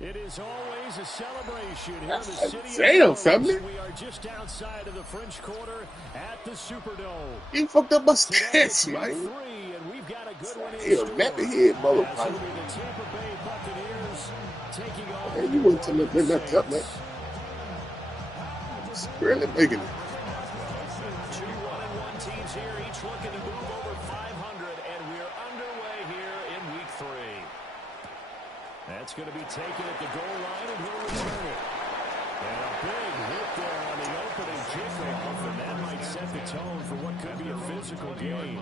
It is always a celebration here in the city of Damn, New Orleans. family. We are just outside of the French Quarter at the Superdome. You fucked up my Today stats, it's week man. 3, and we've got a good one in Damn, store. nappy head As motherfucker. it'll be the Tampa Bay Buccaneers taking on Man, the you New wouldn't tell me Orleans that up, man. Saints. Barely making it. 2 1-1 teams here, each looking to move over 500, and we're underway here in week 3. That's going to be taken at the goal line, and he'll return it. And a big hit there on the opening kickoff, and that might set the tone for what could be a physical game.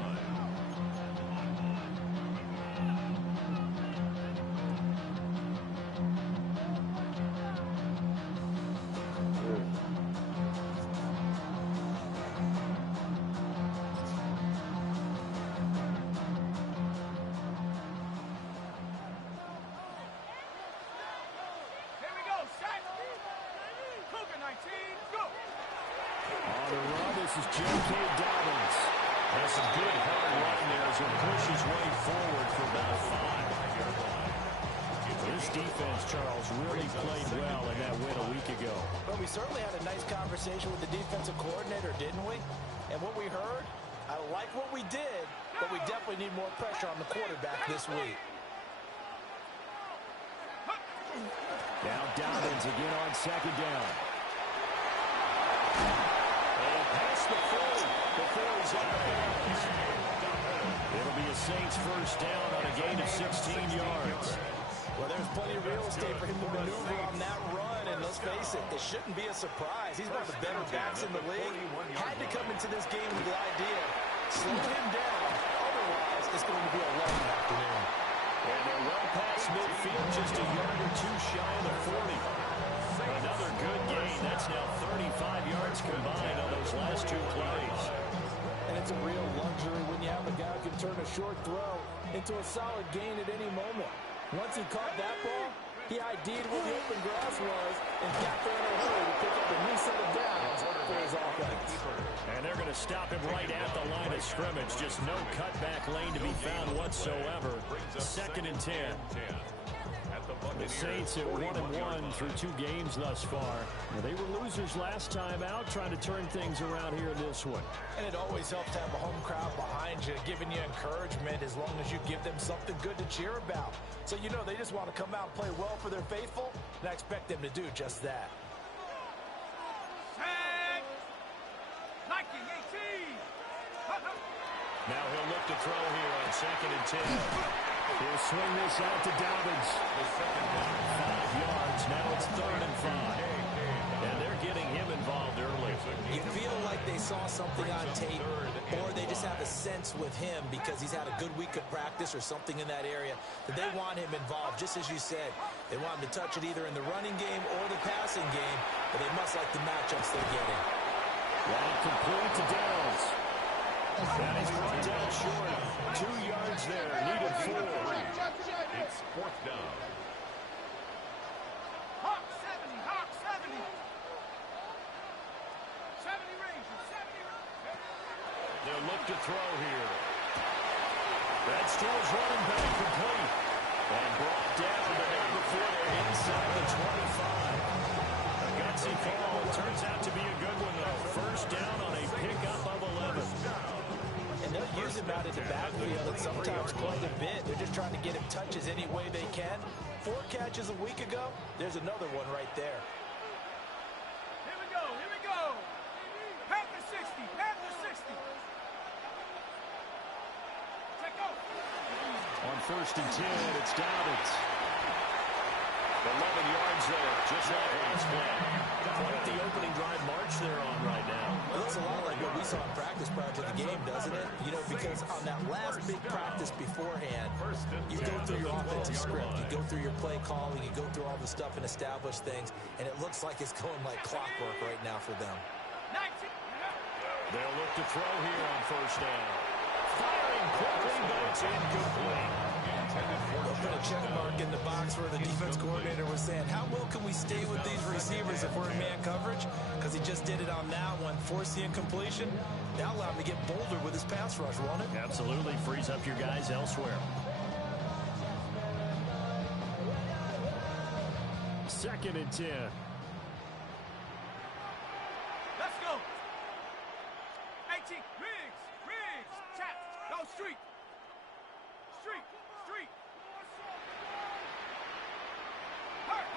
On the run, this is J.K. Dobbins. Has some good hard run there as he pushes his way forward for about 5. This defense, Charles, really played well in that win a week ago. But we certainly had a nice conversation with the defensive coordinator, didn't we? And what we heard, I like what we did, but we definitely need more pressure on the quarterback this week. Now Dobbins again on 2nd down. And past the 40 before he's out of bounds. It'll be a Saints first down on a gain of 16 yards. Well, there's plenty of real estate for him to maneuver on that run, and let's face it, it shouldn't be a surprise. He's one of the better backs in the league. Had to come into this game with the idea, slow him down, otherwise it's going to be a long afternoon. And they're well past midfield, just a yard or 2 shy of the 40. Another good gain. That's now 35 yards combined on those last 2 plays. And it's a real luxury when you have a guy who can turn a short throw into a solid gain at any moment. Once he caught that ball, he ID'd where the open grass was and got there in a hurry to pick up a new set of downs for his offense. And they're going to stop him right at the line of scrimmage. Just no cutback lane to be found whatsoever. 2nd and 10. The Saints at 1-1 through 2 games thus far. They were losers last time out, trying to turn things around here in this one. And it always helps to have a home crowd behind you, giving you encouragement as long as you give them something good to cheer about. So you know they just want to come out and play well for their faithful, and I expect them to do just that. Now he'll look to throw here on 2nd and 10. He'll swing this out to Dobbins. 5 yards. Now it's 3rd and 5. And they're getting him involved early. You feel like they saw something on tape, or they just have a sense with him because he's had a good week of practice or something in that area that they want him involved. Just as you said, they want him to touch it either in the running game or the passing game, but they must like the matchups they're getting. Long complete to Downs. That is brought down short. 2 yards there, needed 4. It's 4th down. Hawk 70, Hawk 70. 70 Rangers, 70 Rangers. They'll look to throw here. That still's running back complete. And brought down the down before they're inside the 25. A gutsy call. Turns out to be a good one, though. First down on a pickup of 11. And they'll use him out in the backfield and sometimes quite a bit. They're just trying to get him touches any way they can. 4 catches a week ago. There's another one right there. Here we go, here we go. Panther 60, Panther 60. Take off. On 1st and 10, it's Downs. 11 yards there, just like last play. Quite the opening drive march they're on right now. It looks a lot like what we saw in practice prior to the game, doesn't it? You know, because on that last big practice beforehand, you go through your offensive script, you go through your play calling, you go through all the stuff and establish things, and it looks like it's going like clockwork right now for them. 19. They'll look to throw here on 1st down. Firing quickly, but it's incomplete. They'll put a check mark in the box where the defense coordinator was saying, how well can we stay with these receivers if we're in man coverage? Because he just did it on that one, forced the incompletion. Now allow him to get bolder with his pass rush, won't it? Absolutely, frees up your guys elsewhere. 2nd and 10. Let's go. 18. Riggs. Tap. Go street. Street. Hurt.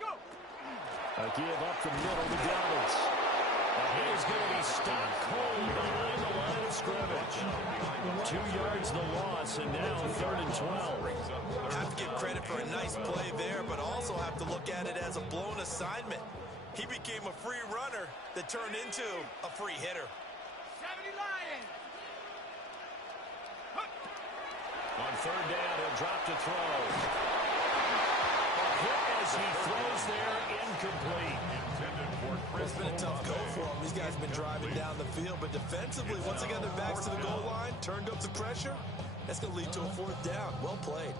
Go. A give up the middle to Downs. He is going to be stopped cold behind the line of scrimmage. 2 yards the loss, and now 3rd and 12. Have to give credit for a nice play there, but also have to look at it as a blown assignment. He became a free runner that turned into a free hitter. 70 Lions. On 3rd down, he'll drop to throw. A hit as he throws there, incomplete. It's been a tough go for him. These guys have been driving down the field, but defensively, once they got their backs to the goal line, turned up the pressure, that's going to lead to a 4th down. Well played.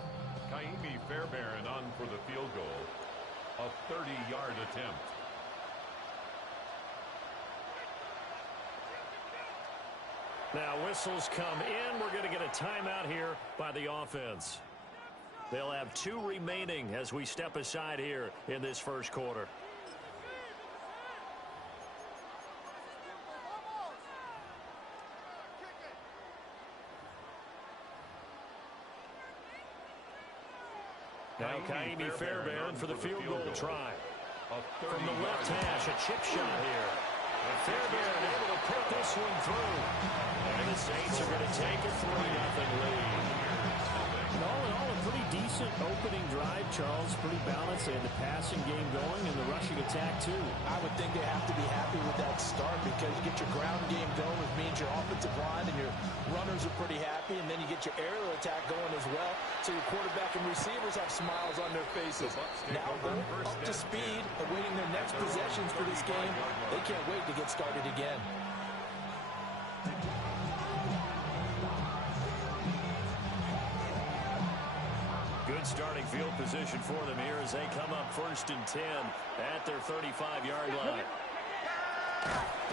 Kaimi Fairbairn on for the field goal. A 30-yard attempt. Now whistles come in. We're going to get a timeout here by the offense. They'll have 2 remaining as we step aside here in this 1st quarter. Now Kaimi Fairbairn for the field goal try. From the left hash, a chip shot here. Fairbairn able to put this one through. And the Saints are going to take a 3-0 lead. All in all, a pretty decent opening drive, Charles. Pretty balanced. They had the passing game going and the rushing attack, too. I would think they have to be happy with that start because you get your ground game going, which means your offensive line and your runners are pretty happy, and then you get your aerial attack going as well, so your quarterback and receivers have smiles on their faces. Now they're up to speed, awaiting their next possessions for this game. They can't wait to get started again. Good starting field position for them here as they come up 1st and 10 at their 35-yard line.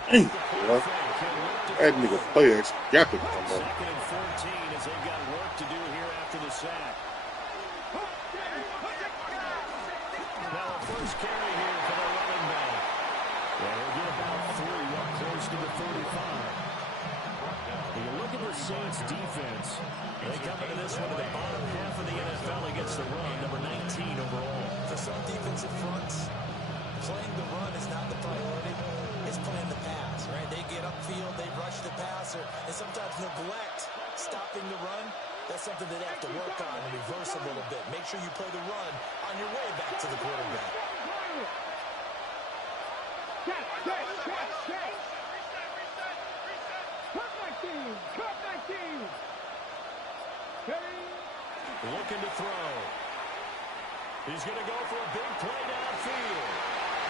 Dang, bro. That nigga play action got to come on. 2nd and 14 as they've got work to do here after the sack. Now a first carry here for the running back. Yeah, they'll get about 3 up close to the 35. When you look at the Saints defense, They come into this one to the bottom half of the NFL against the run, number 19 overall. For some defensive fronts, playing the run is not the priority. It's playing the pass, right? They get upfield, they rush the passer, and sometimes neglect stopping the run. That's something that they have to work on and reverse a little bit. Make sure you play the run on your way back to the quarterback. Check, check, check. Cut 19. Cut 19. Ready? Looking to throw. He's going to go for a big play downfield.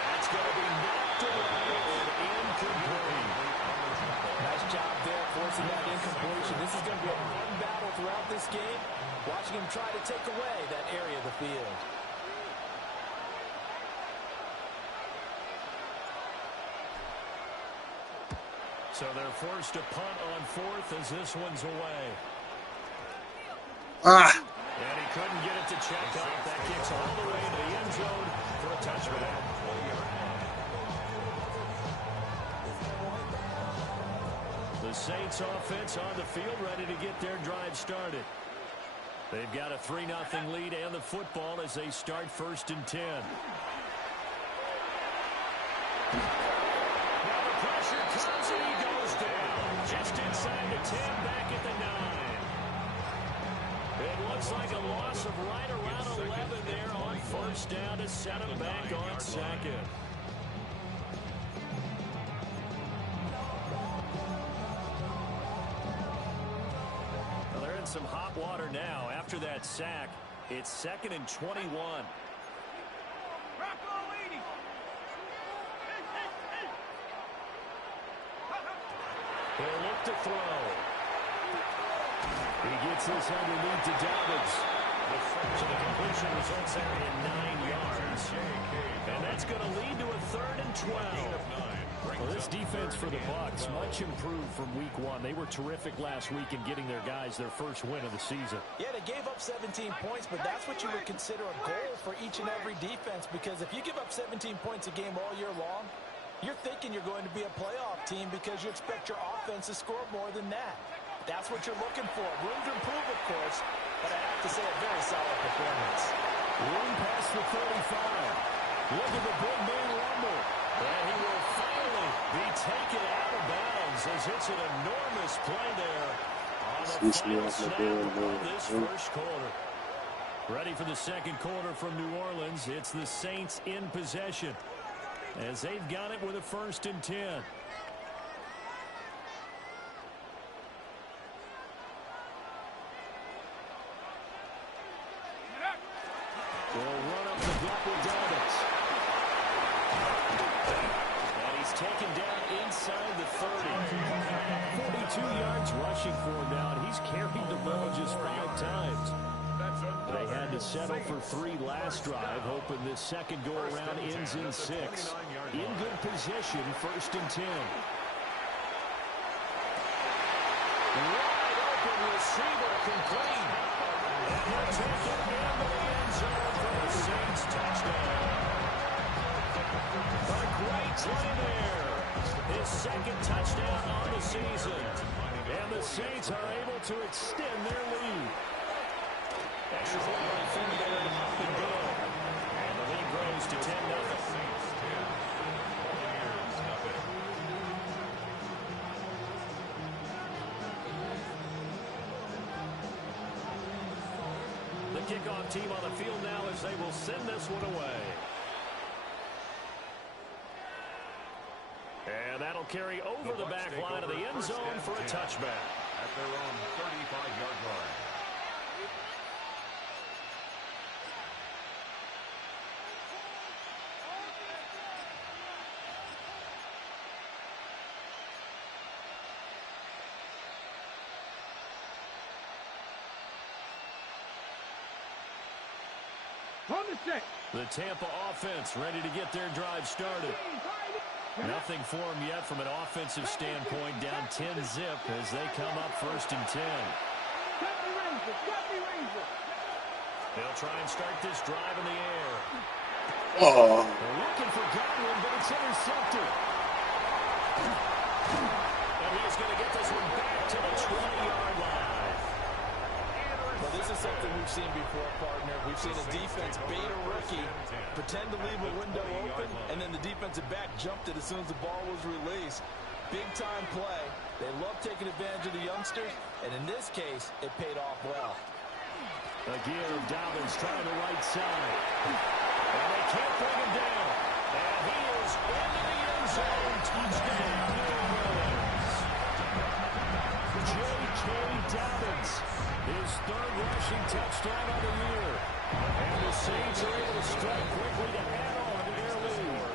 That's going to be knocked away and incomplete. Nice job there forcing that incompletion. This is going to be a fun battle throughout this game. Watching him try to take away that area of the field. So they're forced to punt on fourth as this one's away. Ah! And he couldn't get it to check off. That kicks all the way to the end zone for a touchback. The Saints offense on the field ready to get their drive started. They've got a 3-0 lead and the football as they start 1st and 10. Now the pressure comes and he goes down. Just inside the 10, back at the 9. It looks like a loss of right around 11 there on 1st down to set him back on 2nd. Well, they're in some hot water now. After that sack, it's 2nd and 21. He'll look to throw. He gets this underneath to Dobbins. So the completion results there in 9 yards. And that's going to lead to a 3rd and 12. Well, this defense for the Bucs, much improved from week 1. They were terrific last week in getting their guys their first win of the season. Yeah, they gave up 17 points, but that's what you would consider a goal for each and every defense, because if you give up 17 points a game all year long, you're thinking you're going to be a playoff team because you expect your offense to score more than that. That's what you're looking for. Room to improve, of course, but I have to say a very solid performance. Room past the 35. Look at the big man rumble. And he will finally be taken out of bounds as it's an enormous play there on the final snap of this first quarter. Ready for the second quarter from New Orleans. It's the Saints in possession as they've got it with a 1st and 10. They'll run up the block with Dobbins. And he's taken down inside the 30. 42 yards rushing for him now, and he's carried the ball just 5 times. They had to settle for 3 last drive, hoping this second go-around ends in 6. In good position, 1st and 10. Wide open receiver complete. And he'll take it into the end zone for the Saints touchdown. A great play there. His 2nd touchdown on the season. And the Saints are able to extend their lead. Extra point by Finnegan up and go. And the lead grows to 10-0. The kickoff team on the field now as they will send this one away. And that'll carry over the back line of the end zone for a touchback. At their own 35-yard line. On the set. The Tampa offense ready to get their drive started. Nothing for them yet from an offensive standpoint. Down 10-zip as they come up 1st and 10. They'll try and start this drive in the air. Oh. They're looking for Godwin, but it's intercepted. And he's going to get this one back to the 20-yard line. Well, this is something we've seen before, partner. We've seen a defense bait a rookie, pretend to leave a window open, and then the defensive back jumped it as soon as the ball was released. Big-time play. They love taking advantage of the youngsters, and in this case, it paid off well. Again, Dobbins trying the right side. And they can't bring him down. And he is into the end zone touchdown, New Orleans. J.K. Dobbins, his third rushing touchdown of the year. And the Saints are able to strike quickly to add on to their lead.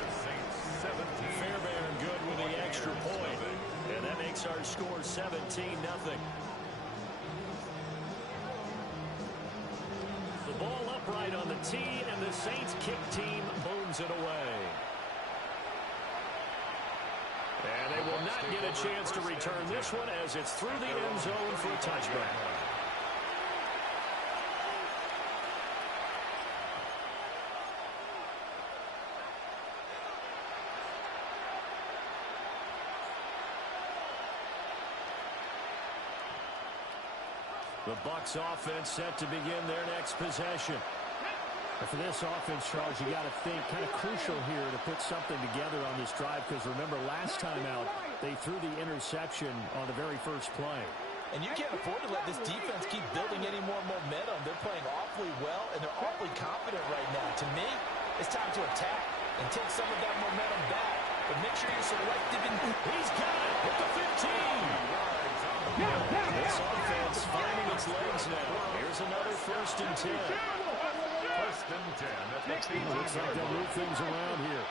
Fairbairn good with the extra point. And that makes our score 17-0. The ball upright on the tee, and the Saints kick team booms it away. And they will not get a chance to return this one as it's through the end zone for a touchback. The Bucs offense set to begin their next possession. And for this offense, Charles, you got to think kind of crucial here to put something together on this drive, because remember last time out they threw the interception on the very first play. And you can't afford to let this defense keep building any more momentum. They're playing awfully well, and they're awfully confident right now. To me, it's time to attack and take some of that momentum back. But make sure you're selective. He's got it at the 15. This offense finding its legs now. Here's another 1st and 10. 1st and 10 at the 15. Looks like they'll move things around here.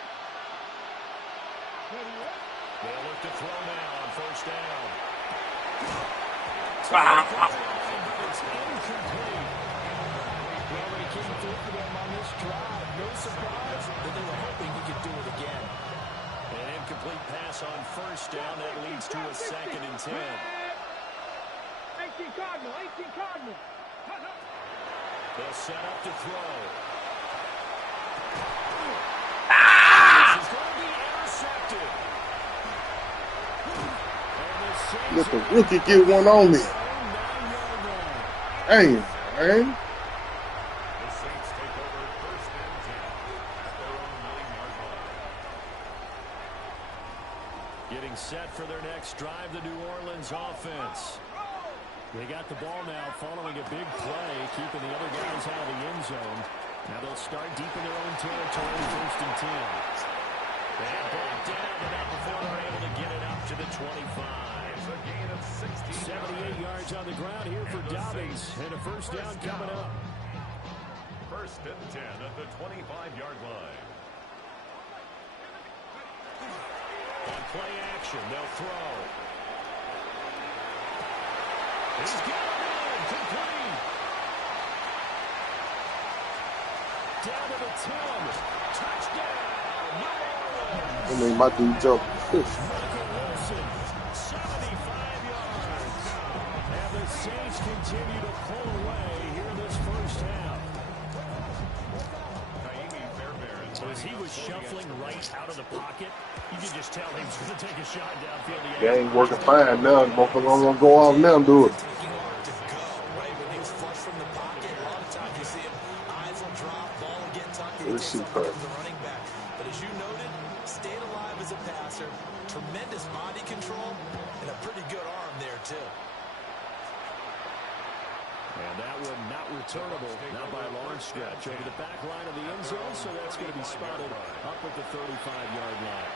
They'll look to throw now on 1st down. It's incomplete. Well, when he came through for them on this drive, no surprise that they were hoping he could do it again. An incomplete pass on 1st down. That leads to a 2nd and 10. 18 Cardinal, 18 Cardinal. They'll set up to throw. This is going to be intercepted. Let the rookie get one on me. Damn, man. The Saints take over 1st and 10 at their own 9-yard line. Getting set for their next drive, the New Orleans offense. They got the ball now following a big play, keeping the other guys out of the end zone. Now they'll start deep in their own territory, 1st and 10. They have brought down, but not before they're able to get it up to the 25. A gain of 16. 78 yards on the ground here for Dobbins, and a 1st down coming up. 1st and 10 at the 25-yard line. On play action, they'll throw. He's got it, complete. Down to the 10. Touchdown, New Orleans. I mean, my dude jumped. Michael Wilson, 75 yards. And the Saints continue to pull away here in this 1st half. So as he was shuffling right out of the pocket, you could just tell he was going to take a shot downfield. That ain't working fine now. Motherfucker, I'm gonna go off now and do it. Let's see, but as you noted, stayed alive as a passer, tremendous body control, and a pretty good arm there too. And that one not returnable, not by a long stretch, over the back line of the end zone, so that's going to be spotted up at the 35-yard line.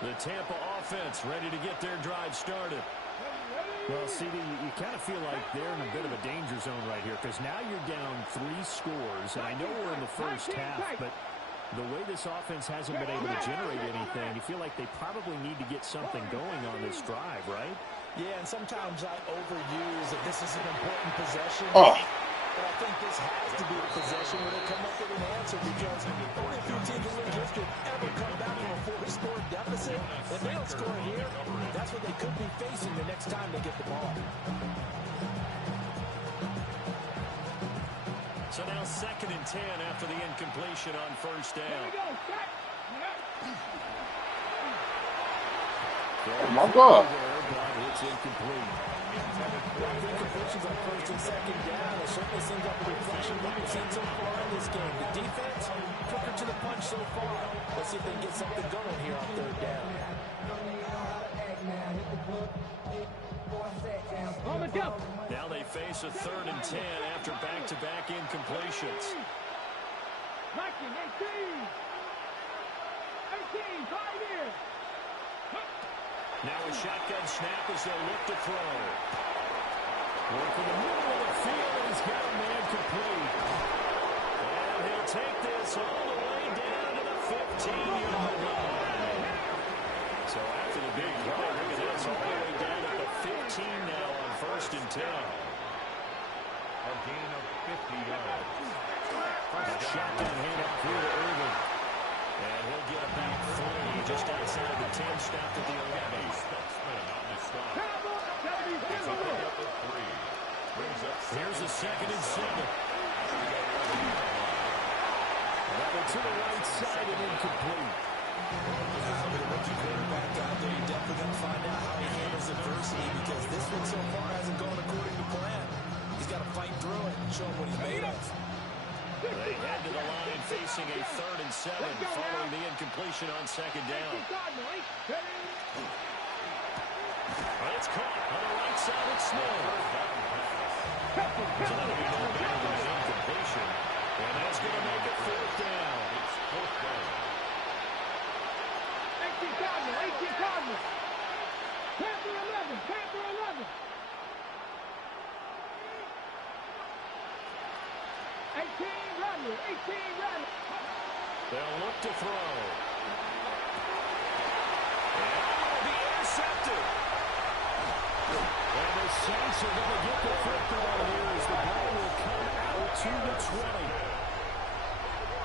The Tampa offense ready to get their drive started. Well, CD, you kind of feel like they're in a bit of a danger zone right here, because now you're down 3 scores, and I know we're in the 1st half, but the way this offense hasn't been able to generate anything, you feel like they probably need to get something going on this drive, right? Yeah, and sometimes I overuse that this is an important possession. But I think this has to be a possession where they come up with an answer, because only a few teams in the history ever come back from a 4-score deficit. If they don't score here, that's what they could be facing the next time they get the ball. So now 2nd and 10 after the incompletion on 1st down. Oh my God. It's incomplete. Incompletions on first and second down. It certainly seems like a reflection of what we've seen so far in this game. The defense, quicker to the punch so far. Let's see if they can get something going here on third down. Now they face a 3rd and 10 after back-to-back incompletions. 18, 5 here. Now a shotgun snap as they'll look to throw. Working the middle of the field, and he's got a man complete. And he'll take this all the way down to the 15-yard line. So after the big play, look at this, all the way down at the 15 now on 1st and 10. A gain of 50 yards. A shotgun hand up through to Irvin. And he'll get it back 3, just outside the 10, stopped at the 11. Here's a 2nd and 7. Rather to the right side and incomplete. With a rookie quarterback out there, you're definitely going to find out how he handles adversity because this one so far hasn't gone according to plan. He's got to fight through it and show what he's made of. They head to the line facing a 3rd and 7 following the incompletion on 2nd down. It's caught on the right side. It's Smith. So that'll be no better than an incompletion. And that's going to make it 4th down. It's 4th down. 18 Cardinals. Panther 11. 18 Rattler. They'll look to throw. And it'll be intercepted. And the Saints are going to get the football here as the ball will come out to the 20.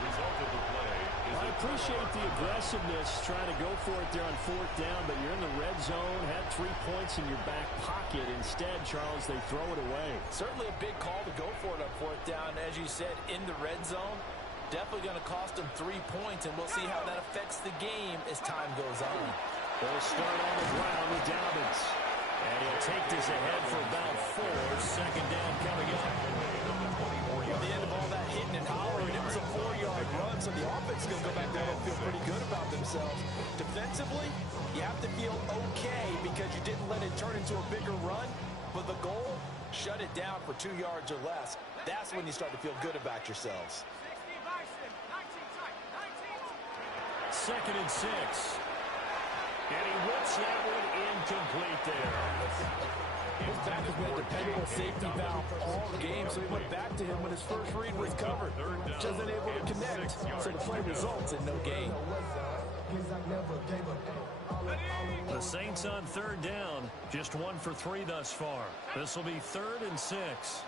Result of the play is I appreciate the aggressiveness trying to go for it there on 4th down, but you're in the red zone, had 3 points in your back pocket. Instead, Charles, they throw it away. Certainly a big call to go for it on 4th down. As you said, in the red zone, definitely going to cost them 3 points, and we'll see how that affects the game as time goes on. They'll start on the ground with Dobbins. And he'll take this ahead for about 4. 2nd down coming up. At the end of all that hitting and hollering, it was a 4-yard run, so the offense is going to go back there and feel pretty good about themselves. Defensively, you have to feel okay because you didn't let it turn into a bigger run, but the goal, shut it down for 2 yards or less. That's when you start to feel good about yourselves. 2nd and 6. And he whips that one incomplete there. His back has been a dependable safety valve all game, so he went back to him when his first read was covered. Just unable to connect, so the play results in no gain. The Saints on 3rd down, just 1 for 3 thus far. This will be 3rd and 6.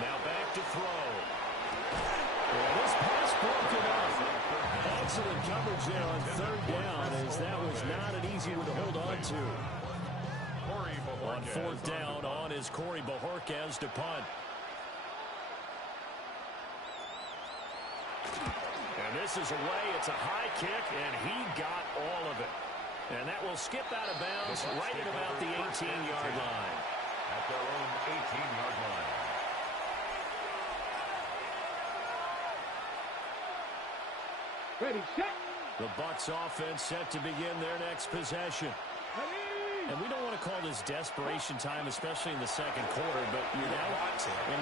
Now back to throw. Well, this pass broken up. Excellent coverage there on 3rd down, as that was not an easy one to hold on to. On 4th down, on is Corey Bajorquez to punt. And this is away. It's a high kick, and he got all of it. And that will skip out of bounds right at about the 18-yard line. At their own 18-yard line. Ready, set. The Bucs offense set to begin their next possession. And we don't want to call this desperation time, especially in the 2nd quarter, but you're down. You're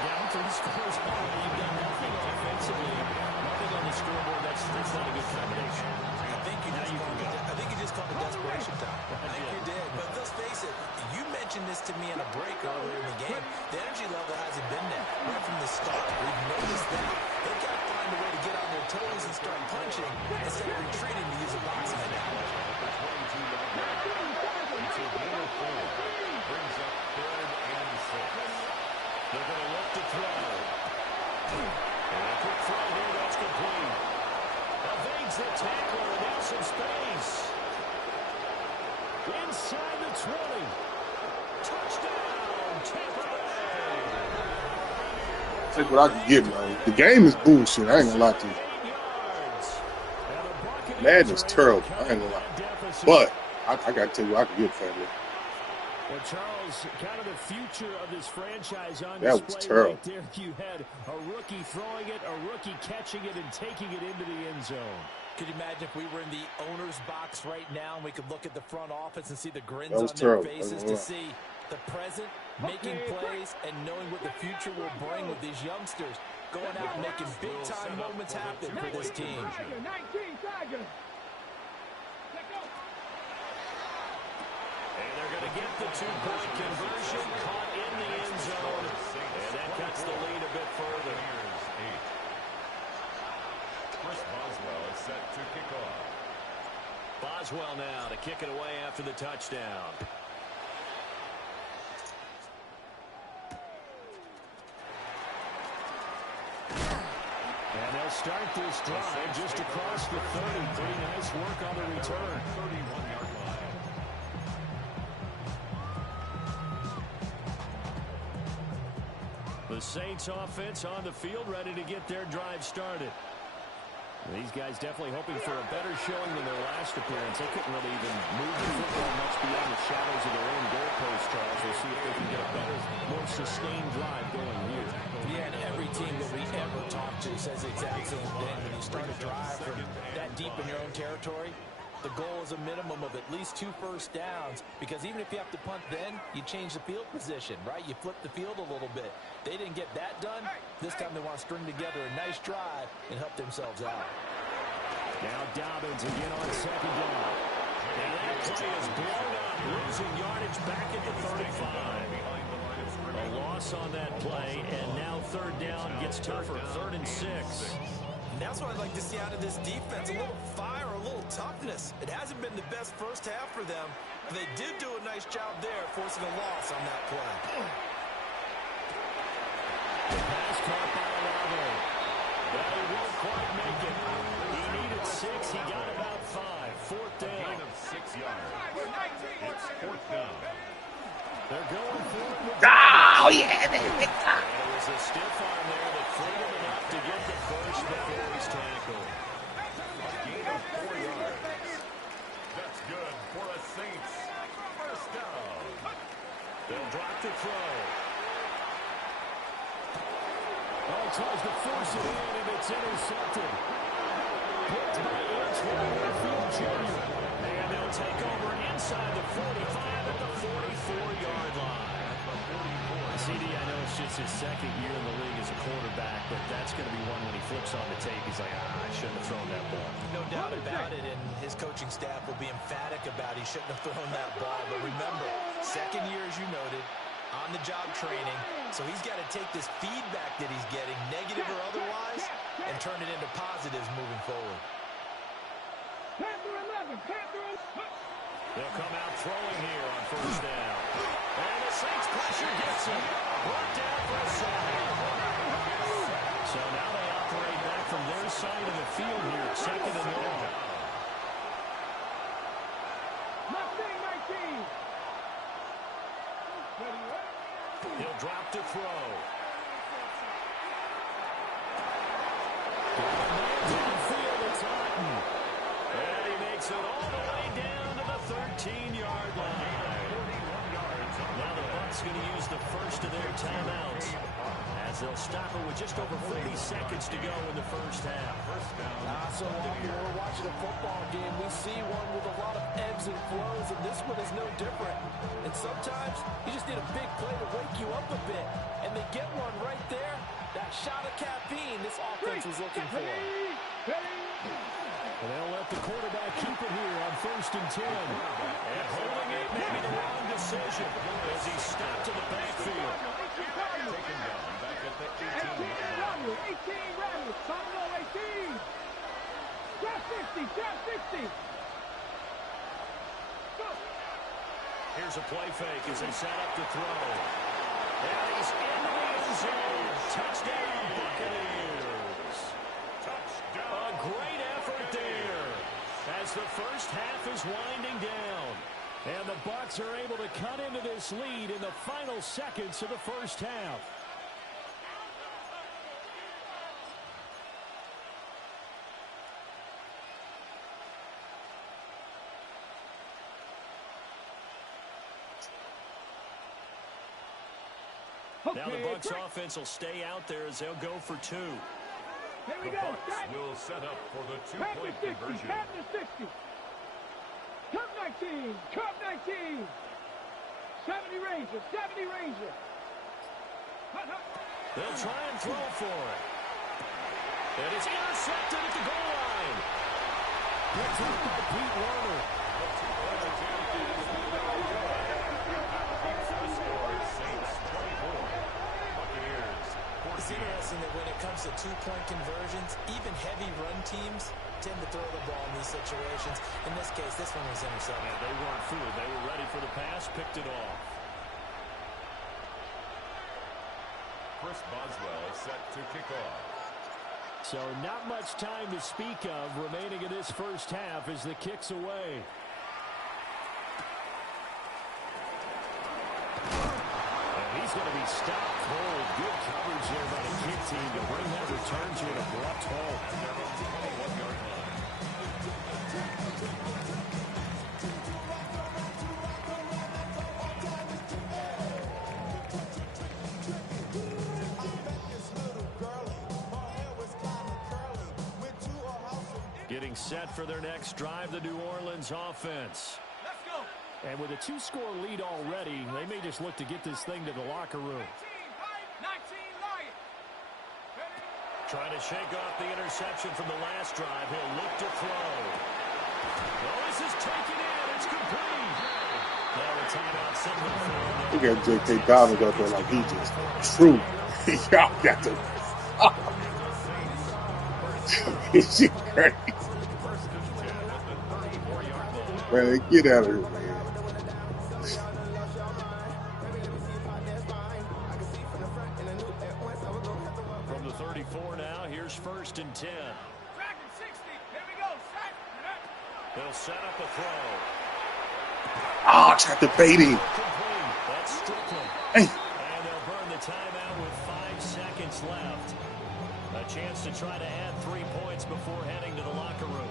down 3 scores already. You've done nothing offensively, nothing on the scoreboard. That's not a good combination. I think you just called it desperation time. I think you did. But let's face it, you mentioned this to me in a break earlier in the game. The energy level hasn't been there right from the start. We've noticed that. They've got to find a way to get on their toes and start punching instead of retreating, to use a boxing analogy. It's a gain of 4. Brings up 3rd and 6. They're going to look to throw. And a quick throw here, that's complete. Evades the tackler, and now some space. Inside the 20. Touchdown, Tampa Bay. Take what I can get, man. The game is bullshit. I ain't gonna lie to you. Madden's terrible. I ain't gonna lie. But I got to tell you, I can get family. Well, Charles, kind of the future of this franchise on That was display terrible. right there. You had a rookie throwing it, a rookie catching it, and taking it into the end zone. Could you imagine if we were in the owner's box right now and we could look at the front office and see the grins That was on their terrible. faces to see the present, making plays, and knowing what the future will bring with these youngsters going out and making big-time moments happen for this team. 19 Tigers. And they're going to get the two-point conversion, caught in the end zone, and that cuts the lead a bit further. Chris Boswell is set to kick off. Boswell now to kick it away after the touchdown. And they'll start this drive just across the 30. Pretty nice work on the return. 31-yard line. The Saints offense on the field, ready to get their drive started. These guys definitely hoping for a better showing than their last appearance. They couldn't really even move the football much beyond the shadows of their own goalpost, Charles. We'll see if they can get a better, more sustained drive going here. Yeah, and every team that we ever talk to says the exact same thing. When you start a drive from that deep in your own territory, the goal is a minimum of at least 2 first downs, because even if you have to punt then, you change the field position, right? You flip the field a little bit. They didn't get that done. This time they want to string together a nice drive and help themselves out. Now Dobbins again on second down. And that play is blown up, losing yardage back at the 35. A loss on that play, and now third down gets tougher, 3rd and 6. And that's what I'd like to see out of this defense, a little fire, a little toughness. It hasn't been the best first half for them, but they did do a nice job there, forcing a loss on that play. The pass caught by Olave. But he won't quite make it. He needed 6, he got about 5. 4th down. Gain of 6 yards. It's 4th down. They're going for it with Oh, yeah, baby. And it was a stiff arm there that freed him enough to get the first before he's tackled. A gain of 4 yards. That's good for the Saints. First down. They'll drop the throw. Oh, tries to force it in, and it's intercepted. Picked by Antoine Winfield Jr. And they'll take over inside the 45 at the 44-yard line. CD, I know it's just his second year in the league as a quarterback, but that's going to be one when he flips on the tape. He's like, I shouldn't have thrown that ball. No doubt about it, and his coaching staff will be emphatic about he shouldn't have thrown that ball. But remember, second year, as you noted, on-the-job training, so he's got to take this feedback that he's getting, negative or otherwise, and turn it into positives moving forward. They'll come out throwing here on first down. And the Saints pressure gets him. Brought down for a sack. So now they operate back from their side of the field here, 2nd and long. He'll drop to throw. Downfield, it's Otten. And he makes it all the way down to the 13-yard line. Now the Bucs going to use the first of their timeouts as they'll stop it with just over 40 seconds to go in the first half. So often when we're watching a football game, we see one with a lot of ebbs and flows, and this one is no different. And sometimes you just need a big play to wake you up a bit, and they get one right there. That shot of caffeine this offense was looking for. And they'll let the quarterback keep it here on 1st and 10. And holding it may be the wrong decision as he stopped in the backfield. Taken down back at the 18-yard line. 18 Rebels, Buffalo 18. Drop 60, drop 60. Go. Here's a play fake as they set up to throw. And he's in the end zone. Touchdown, Buccaneers. Touchdown. A great effort there as the first half is winding down. And the Bucs are able to cut into this lead in the final seconds of the first half. Now the Bucks offense will stay out there as they'll go for two. Here we The go. Bucks will set up for the two-point conversion. Pat the 60. Cup 19. Cup 19. 70 Ranger. 70 Ranger. Hut, hut. They'll try and throw for it. And it's intercepted at the goal line. Picked up by Pete Warner. It's interesting that when it comes to two-point conversions, even heavy run teams tend to throw the ball in these situations. In this case, this one was intercepted. Yeah, they weren't fooled. They were ready for the pass, picked it off. Chris Boswell set to kick off. So not much time to speak of remaining in this first half as the kick's away. And he's going to be stopped cold. Good coverage there by the kick team to bring that return to an abrupt halt. At their own 21-yard line. Getting set for their next drive, the New Orleans offense. Let's go. And with a two-score lead already, they may just look to get this thing to the locker room. 19 Lion. Trying to shake off the interception from the last drive. He'll look to throw. Oh, this is taken in. It's complete. Now a timeout signal for him. Look at J.K. Dobbins out there like he just true. Y'all got to. She's crazy. Man, get out of here, man. From the 34 now, here's first and 10. Dragon 60. Here we go. Set. They'll set up a throw. Oh, I tried to bait him. Complete. That's Strickland. Hey. And they'll burn the timeout with 5 seconds left. A chance to try to add 3 points before heading to the locker room.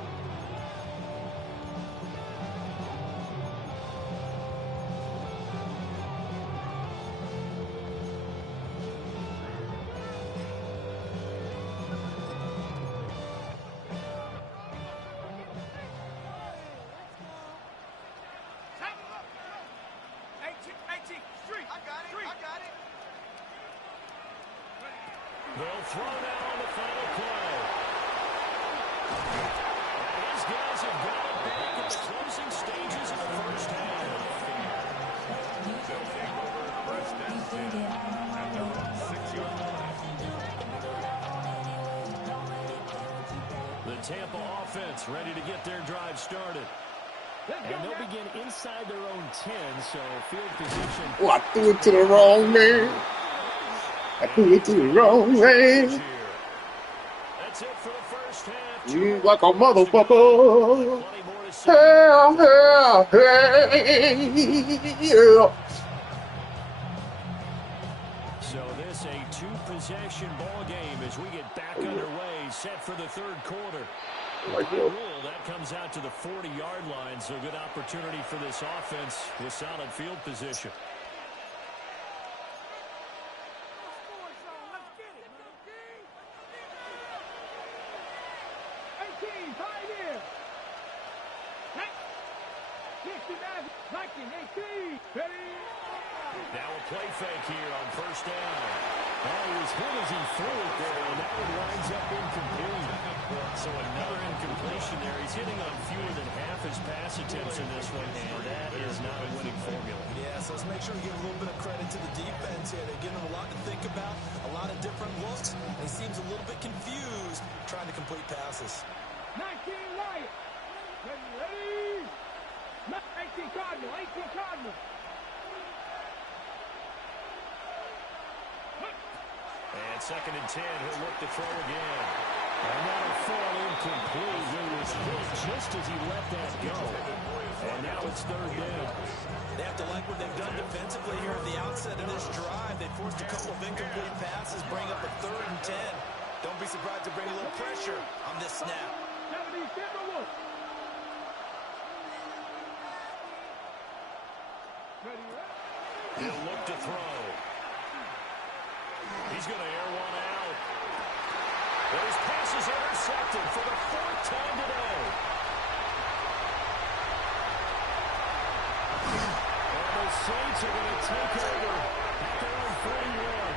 They'll throw now on the final play. And these guys have got it back at the closing stages of the first half. They'll take over first and 10 at their own 6-yard line. The Tampa offense ready to get their drive started. And they'll begin inside their own 10, so field position. Oh, I threw it to the wrong man. I threw it to the wrong man. That's it for the first half. You like a motherfucker. Hell, hell, hell. So this a two-possession ball game as we get back underway, set for the third quarter. Like Rule, that comes out to the 40-yard line, so good opportunity for this offense with solid field position. Now a play fake here on first down. Well, he was hit as he threw it there, and that one lines up incomplete. So another incompletion there. He's hitting on fewer than half his pass attempts in this one, and that is not a winning formula. Yeah, so let's make sure we give a little bit of credit to the defense here. They're giving him a lot to think about, a lot of different looks. He seems a little bit confused trying to complete passes. 19 Lion. Ready. 18 Cardinal. 18 Cardinal. And second and 10, he'll look to throw again. And that'll fall incomplete. He was hit just as he let that go. And now it's third down. They have to like what they've done defensively here at the outset of this drive. They forced a couple of incomplete passes, bring up a third and 10. Don't be surprised to bring a little pressure on this snap. 70 Timberwolves. He'll look to throw. He's going to air one out. But his pass is intercepted for the 4th time today. And the Saints are going to take over at their own 41.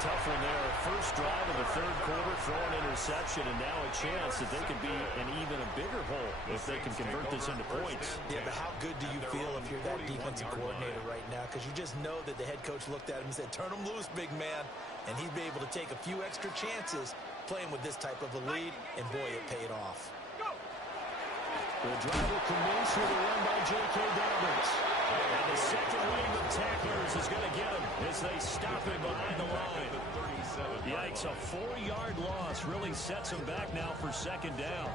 Tough one there. First drive of the 3rd quarter, throw an interception, and now a chance that they could be in even a bigger hole if they can convert this into points. Yeah, but how good do you feel if you're that defensive coordinator right now? Because you just know that the head coach looked at him and said, turn him loose, big man. And he'd be able to take a few extra chances playing with this type of a lead, and boy, it paid off. The drive will commence with a run by J.K. Dobbins. And the second wave of tacklers is going to get him as they stop him behind the line. Yikes, a 4-yard loss really sets him back now for 2nd down.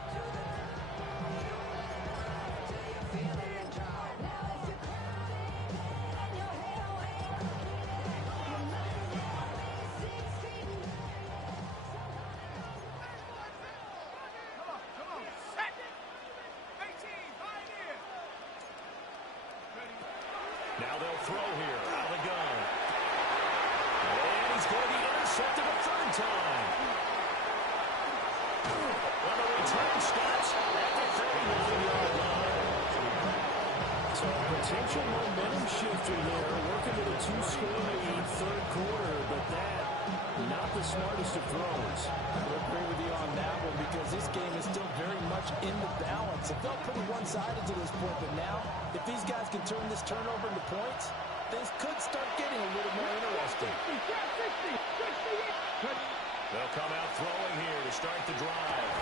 Now they'll throw here. Out of the gun. And he's going to be intercepted a 3rd time. Well, the return stops at the 39-yard line. So a potential momentum shifter there. Working with a 2-score lead, 3rd quarter. But that, not the smartest of throws. I would agree with you on that one because this game is still very much in the balance. It felt pretty one-sided to this point, but now, if these guys can turn this turnover into points, things could start getting a little more interesting. They'll come out throwing here to start the drive.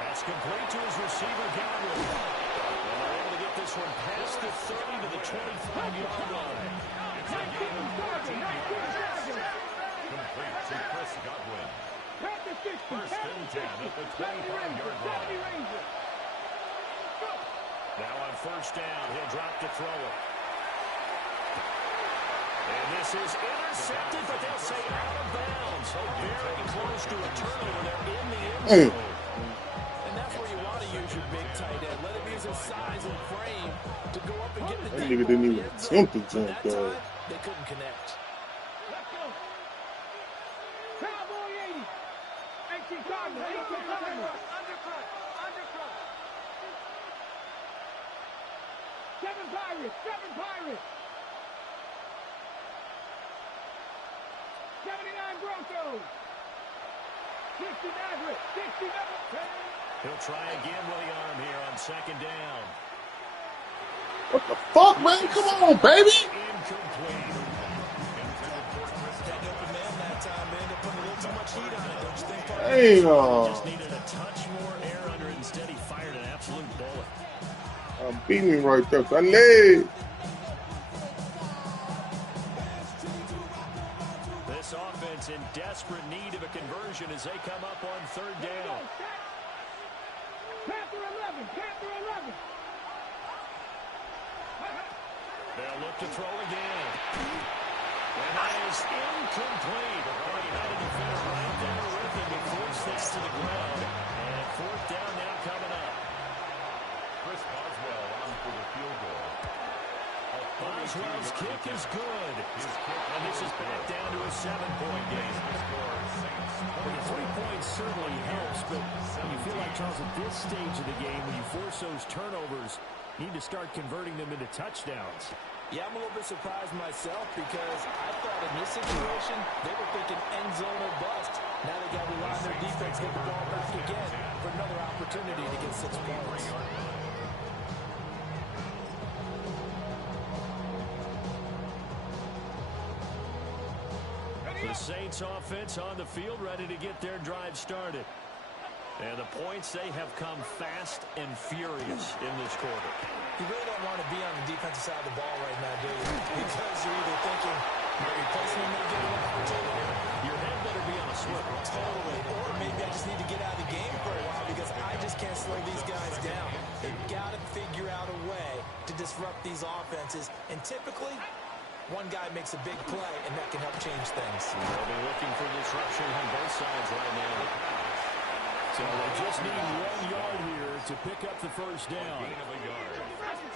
That's complete to his receiver, Godwin. And they're able to get this one past the 30 to the 25-yard line. Complete to Chris Godwin. First and 10 at the 25-yard line. Now on 1st down, he'll drop to throw it. And this is intercepted, but they'll say out of bounds. So very close to a turnover there in the end zone. And that's where you want to use your big tight end. Let him use his size and frame to go up and get the That nigga didn't even attempt to jump, though. They couldn't connect. Cowboy 80. 18 Cardinal. 18 Cardinal. Undercut. 7 Pirates. 7 Pirates. 79 Broncos. 60 Maverick. 60 Maverick. He'll try again with the arm here on 2nd down. What the fuck, man? Come on, baby. Incomplete. That open man that time, man. They put a little too much heat on it, don't you think? Damn. Just needed a touch more air under it. Instead, he fired an absolute bullet. I'm beating him right there. I leg. This offense in desperate need of a conversion as they come up on 3rd down. Panther 11. Panther 11. They'll look to throw again. And that is incomplete. Already had a defender right there with him. He forced that to the ground. And 4th down now coming up. Chris Boswell on for the field goal. Boswell's kick is good. And this is back down to a 7-point game. Well, the 3 points certainly helps, but you feel like, Charles, at this stage of the game, when you force those turnovers, you need to start converting them into touchdowns. Yeah, I'm a little bit surprised myself because I thought in this situation, they were thinking end zone or bust. Now they got to rely on their defense, get the ball back again for another opportunity to get 6 points. The Saints offense on the field, ready to get their drive started. And the points, they have come fast and furious in this quarter. You really don't want to be on the defensive side of the ball right now, do you? Because you're either thinking, are you placing him in getting an opportunity? Your head better be on a swivel. Totally. Or maybe I just need to get out of the game for a while because I just can't slow these guys down. They've got to figure out a way to disrupt these offenses. And typically, one guy makes a big play, and that can help change things. They'll be looking for disruption on both sides right now. So they just need 1 yard here to pick up the 1st down. Gain of a yard.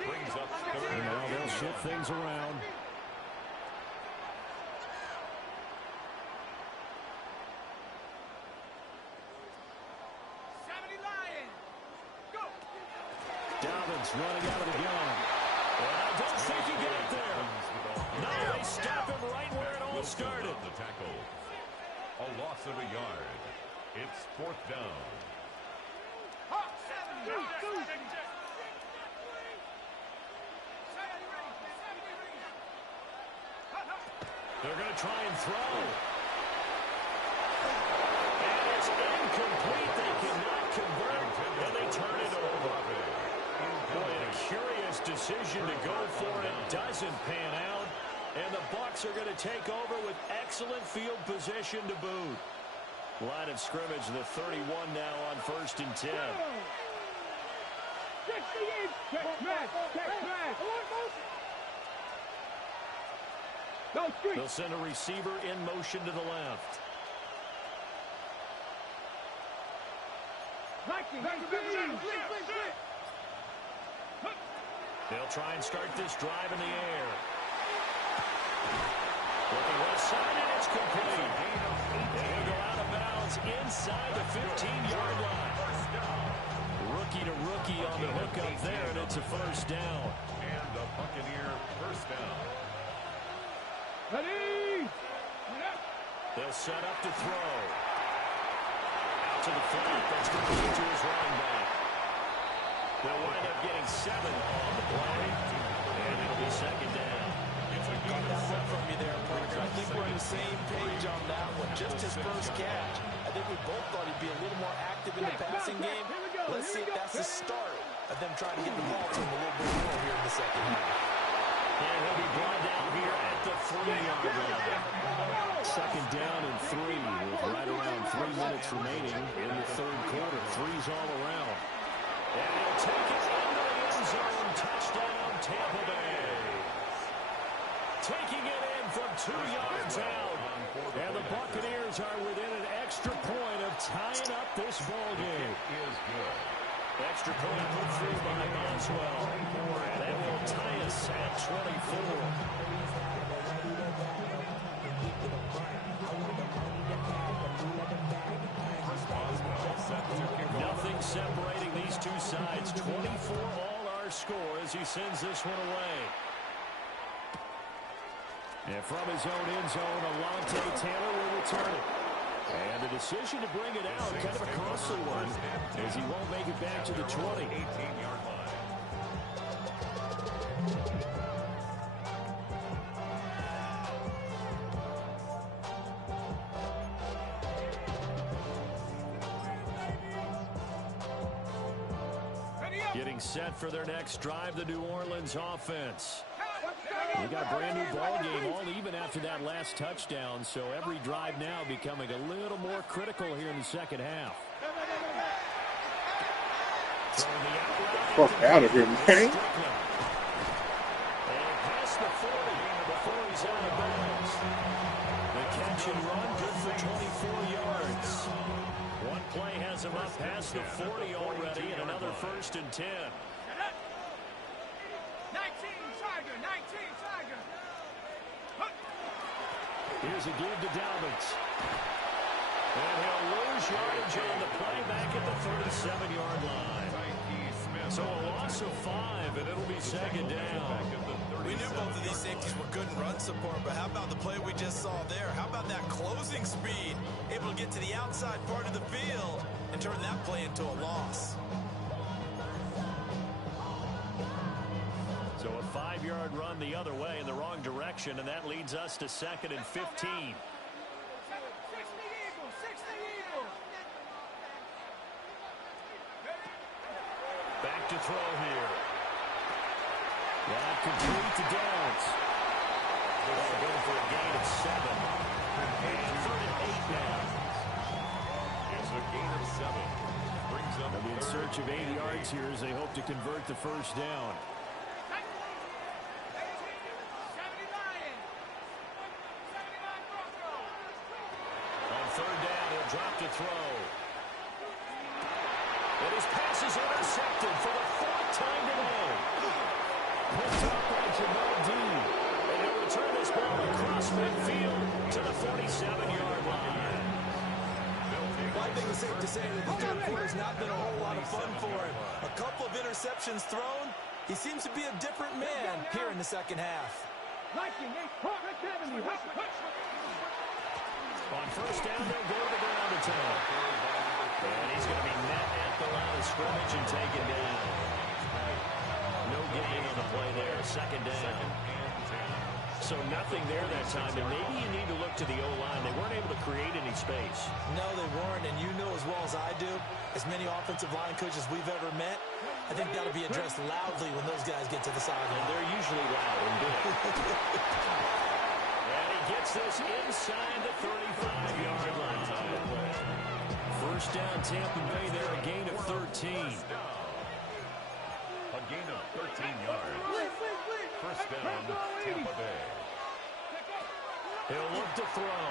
Brings up 3rd. And now they'll shift things around. Dobbins running out of the gun. And I don't think he got there. No, they stop him right where it all started. The tackle. A loss of a yard. It's 4th down. They're going to try and throw. And it's incomplete. They cannot convert, and they turn it over. Boy, a curious decision to go for it. Doesn't pan out. And the Bucs are going to take over with excellent field position to boot. Line of scrimmage, the 31 now on 1st and 10. They'll send a receiver in motion to the left. They'll try and start this drive in the air. Looking left side, and it's complete. And he'll go out of bounds inside the 15-yard line. Rookie to rookie on the hook up there, and it's a 1st down. And the Buccaneer 1st down. Ready? They'll set up to throw. Out to the flat. That's going to be to his running back. They'll wind up getting 7 on the play. And it'll be 2nd down. Got that one from you there, Parker. I think we're on the same page on that one. Just his first catch. I think we both thought he'd be a little more active in the passing game. Let's see if that's the start of them trying to get the ball to him a little bit more here in the 2nd half. And he'll be brought down here at the 3-yard line. 2nd down and 3 with right around 3 minutes remaining in the 3rd quarter. 3's all around. And he'll take it into the end zone. Touchdown, Tampa Bay. Taking it in from 2 yards out. And the Buccaneers are within an extra point of tying up this ball game. Is good. Extra point put through by Boswell. That will tie us at 24. Nothing separating these two sides. 24 all our score as he sends this one away. And from his own end zone, Alontae Taylor will return it. And the decision to bring it out, kind of a costly one, as he won't make it back to the 20. 18-yard line. Getting set for their next drive, the New Orleans offense. We got a brand new ball game, all even after that last touchdown, so every drive now becoming a little more critical here in the 2nd half. Fuck out of here, man. And past the 40 before he's out of bounds. The catch and run, good for 24 yards. One play has him up past the 40 already, and another 1st and 10. Here's a give to Dobbins. And he'll lose yardage on the play back at the 37-yard line. So a loss of 5, and it'll be 2nd down. We knew both of these safeties were good in run support, but how about the play we just saw there? How about that closing speed? Able to get to the outside part of the field and turn that play into a loss. So a 5-yard run the other way in the wrong direction, and that leads us to 2nd and 15. Back to throw here. That complete to Downs. They're going for a gain of 7. And 3rd and 8 now. It's a gain of 7. Brings up They'll be in search of 8 yards here as they hope to convert the 1st down. On 3rd down, he'll drop to throw. And his pass is intercepted for the 4th time today. Picked up by Jamal Dean. And he'll return this ball across midfield to the 47-yard line. They'll take Well, I think it's safe to say that the third quarter's not been a whole lot of fun for him. A couple of interceptions thrown. He seems to be a different man here in the second half. On first down, they'll go to the ground attack. And he's going to be met at the line of scrimmage and taken down. No gain on the play there. Second down. So nothing there that time, and maybe you need to look to the O-line. They weren't able to create any space. No, they weren't, and you know as well as I do, as many offensive line coaches we've ever met, I think that'll be addressed loudly when those guys get to the sideline. They're usually loud and big. And he gets this inside the 35-yard line. First down, Tampa Bay there, a gain of 13. A gain of 13 yards. First down, Tampa Bay. He'll look to throw.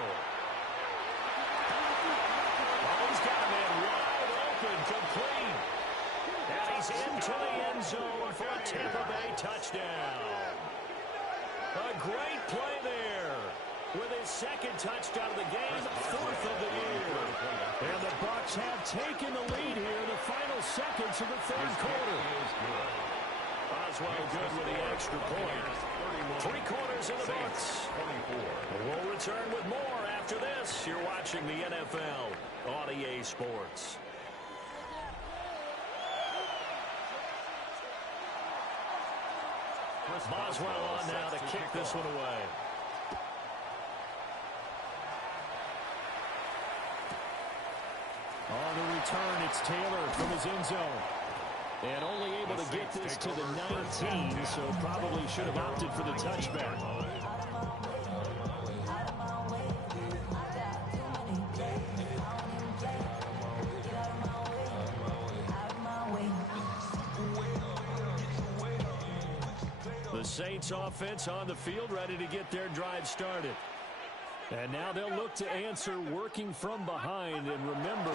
Oh, he's got a man wide open, complete. And he's into the end zone for a Tampa Bay touchdown. A great play there. With his second touchdown of the game, fourth of the year. And the Bucs have taken the lead here in the final seconds of the third quarter. Oswell good with the extra point. 3 quarters in the books. We'll return with more after this. You're watching the NFL on EA Sports. Boswell on now to kick this one away. On the return, it's Taylor from his end zone. And only able to get this to the 19, so probably should have opted for the touchback. The Saints offense on the field, ready to get their drive started. And now they'll look to answer working from behind. And remember,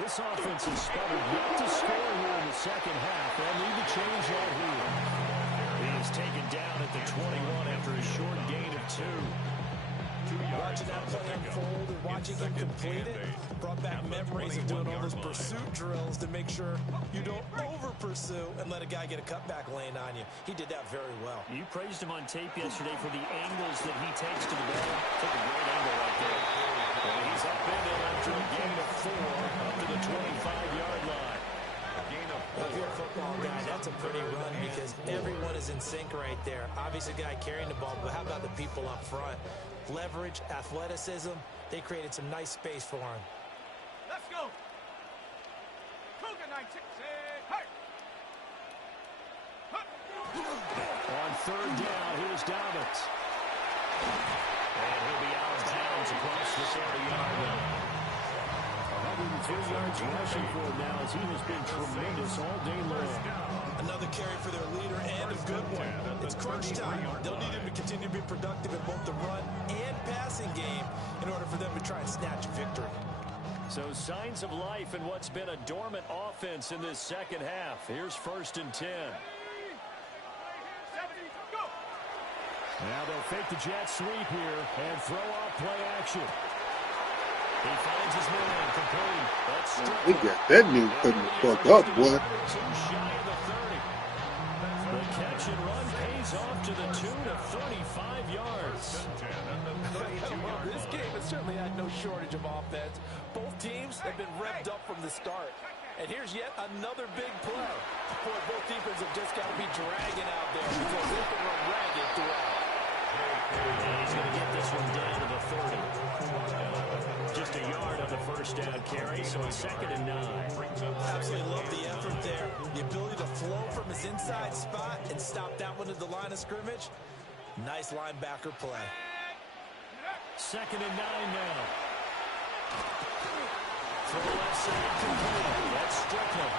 this offense has sputtered yet to score here in the second half. They'll need to change that here. He is taken down at the 21 after a short gain of 2. Watching that play unfold and watching him complete it brought back memories of doing all those pursuit drills to make sure you don't over-pursue and let a guy get a cutback lane on you. He did that very well. You praised him on tape yesterday for the angles that he takes to the ball. Took a great angle right there. And he's up in it after a gain of 4 up to the 25-yard line. If you're a football guy, that's a pretty run because everyone is in sync right there. Obviously, the guy carrying the ball, but how about the people up front? Leverage, athleticism, they created some nice space for him. Let's go. Cougar 19. Hey. On third down, here's Dobbins. And he'll be out of bounds across the 30-yard line. 103 yards rushing for him now as he has been tremendous all day long. Another carry for their leader and a good one. It's crunch time. They'll need him to continue to be productive in both the run and passing game in order for them to try and snatch a victory. So signs of life in what's been a dormant offense in this second half. Here's first and 10. Now they'll fake the jet sweep here and throw off play action. He finds his man complete. That's We got that new cutting the fuck up, boy. The catch and run pays off to the tune of 35 yards. Well, this game has certainly had no shortage of offense. Both teams have been revved up from the start. And here's yet another big play. Boy, both defenses have just got to be dragging out there because they can run ragged throughout. And he's going to get this one down to the 30. Just a yard on the first down carry, so it's 2nd and 9. Absolutely love the effort there. The ability to flow from his inside spot and stop that one at the line of scrimmage. Nice linebacker play. 2nd and 9 now. For the left side, complete. That's Strickland.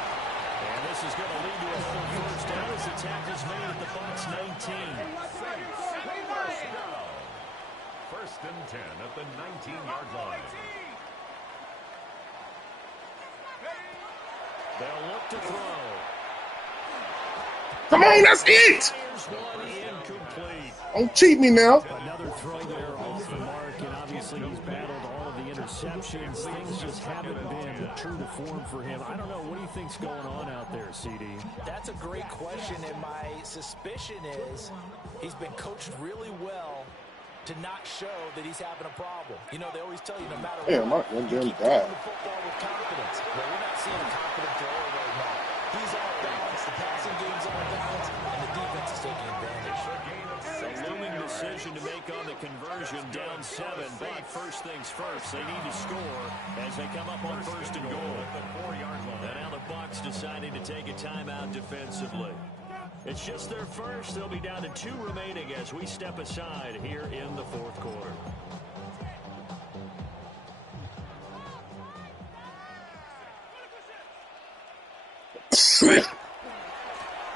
And this is going to lead to a full first down as the tackle's made at the Bucs 19. First and 10 at the 19-yard line. They'll look to throw. Come on, that's it! One incomplete. Don't cheat me now. Another throw there off the mark, and obviously he's battled all of the interceptions. Things just haven't been true to form for him. I don't know. What do you think's going on out there, CD? That's a great question, and my suspicion is he's been coached really well to not show that he's having a problem. You know, they always tell you no matter what, you keep throwing the football with confidence. Well, we're not seeing a confident thrower right now. He's off balance, the passing game's off balance, and the defense is taking advantage. A looming decision to make on the conversion, down 7, but first things first, they need to score as they come up on first and goal. And now the Bucs deciding to take a timeout defensively. It's just their first. They'll be down to 2 remaining as we step aside here in the fourth quarter.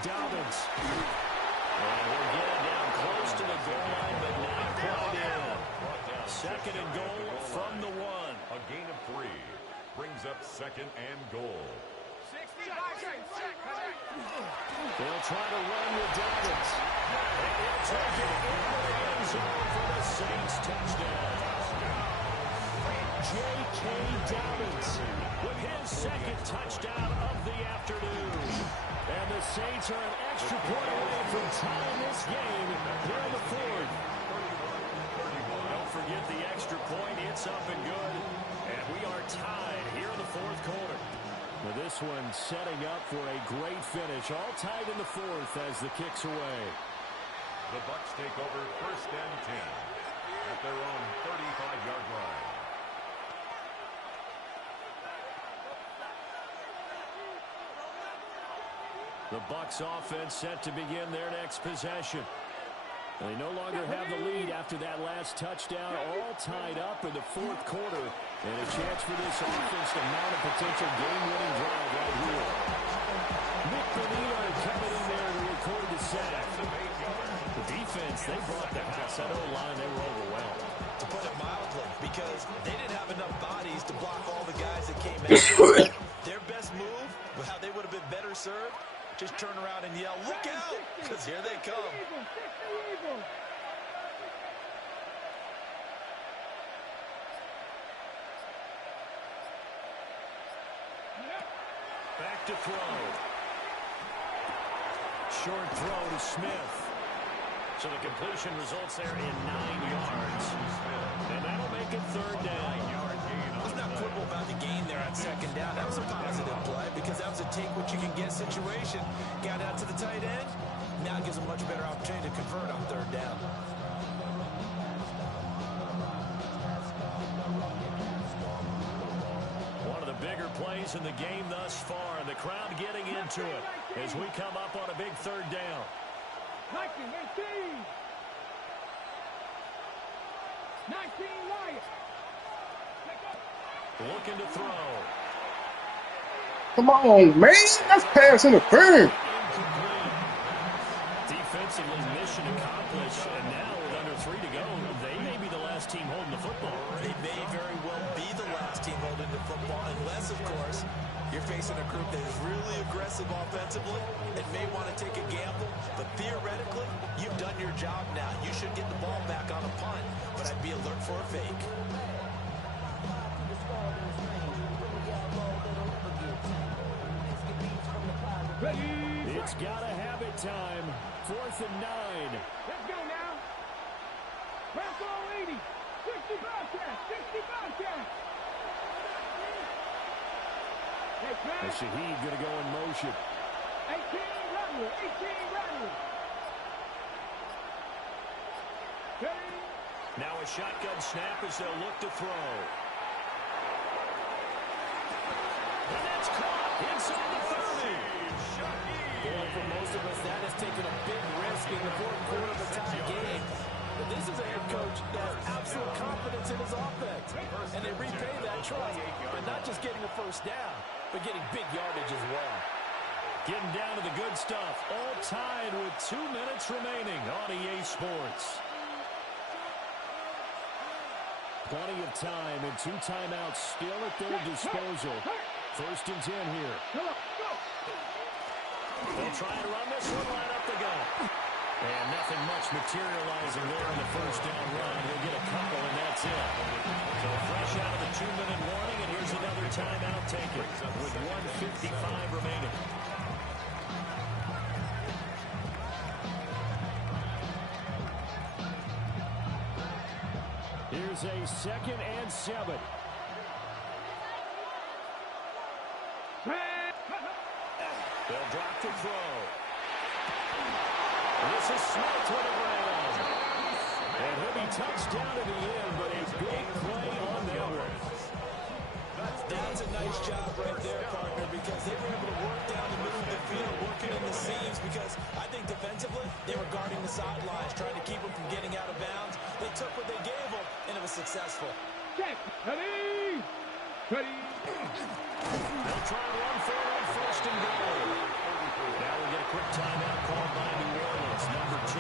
Dobbins. And we're getting down close to the goal line, but not quite in. Second and goal from the 1. A gain of 3 brings up second and goal. They'll try to run with Dobbins. And he'll take it into the end zone for the Saints touchdown. J.K. Dobbins with his second touchdown of the afternoon. And the Saints are an extra point away from tying this game here in the fourth. Don't forget the extra point. It's up and good. And we are tied here in the fourth quarter. Now this one setting up for a great finish. All tied in the fourth as the kick's away. The Bucs take over first and 10 at their own 35-yard line. The Bucs offense set to begin their next possession. They no longer have the lead after that last touchdown, all tied up in the fourth quarter, and a chance for this offense to mount a potential game-winning drive right here. Nick Bonino coming in there to record the sack. The defense, they brought the house. That O-line, they were overwhelmed. To put it mildly, because they didn't have enough bodies to block all the guys that came out. Their best move, how they would have been better served, just turn around and yell, "Look out!" Because here they come. Back to throw. Short throw to Smith. So the completion results there in 9 yards. And that'll make it third down. Let's not quibble about the gain there on second down. That was a positive play because that was a take-what-you-can-get situation. Got out to the tight end. Now it gives a much better opportunity to convert on third down. One of the bigger plays in the game thus far, and the crowd getting into it as we come up on a big third down. 19 Wyatt. Looking to throw. Come on, man. That's pass interference. Defensively, mission accomplished, and now with under 3 to go, they may be the last team holding the football. They may very well be the last team holding the football, unless, of course, you're facing a group that is really aggressive offensively and may want to take a gamble. But theoretically, you've done your job now. You should get the ball back on a punt, but I'd be alert for a fake. It's got a habit time. 4th and 9. Let's go now. Press all 80. 60 Bobcats. 60 Bobcats. And Shaheed going to go in motion. 18 Rattler. 18 Rattler. Now a shotgun snap as they'll look to throw. And that's caught inside the 30. Boy, for most of us, that has taken a big risk in the fourth quarter of a tie game. But this is a head coach that has absolute confidence in his offense. And they repay that trust by not just getting a first down, but getting big yardage as well. Getting down to the good stuff. All tied with 2 minutes remaining on EA Sports. Plenty of time and 2 timeouts still at their disposal. 1st and 10 here. They'll try and run this one right up the gut. And nothing much materializing there in the first down run. He'll get a couple, and that's it. So fresh out of the 2 Here's a 2nd and 7. They'll drop to throw. This is Smith to the ground. And he'll be touched down at the end, but a big play on that one. That's a nice job right there, partner, because they were able to work down the middle of the field, working in the seams, because I think defensively, they were guarding the sidelines, trying to keep them from getting out of bounds. They took what they gave them, and it was successful. Check. Ready. Ready. They'll try and run for it on 1st and goal. Now we'll get a quick timeout called by New Orleans, number 2.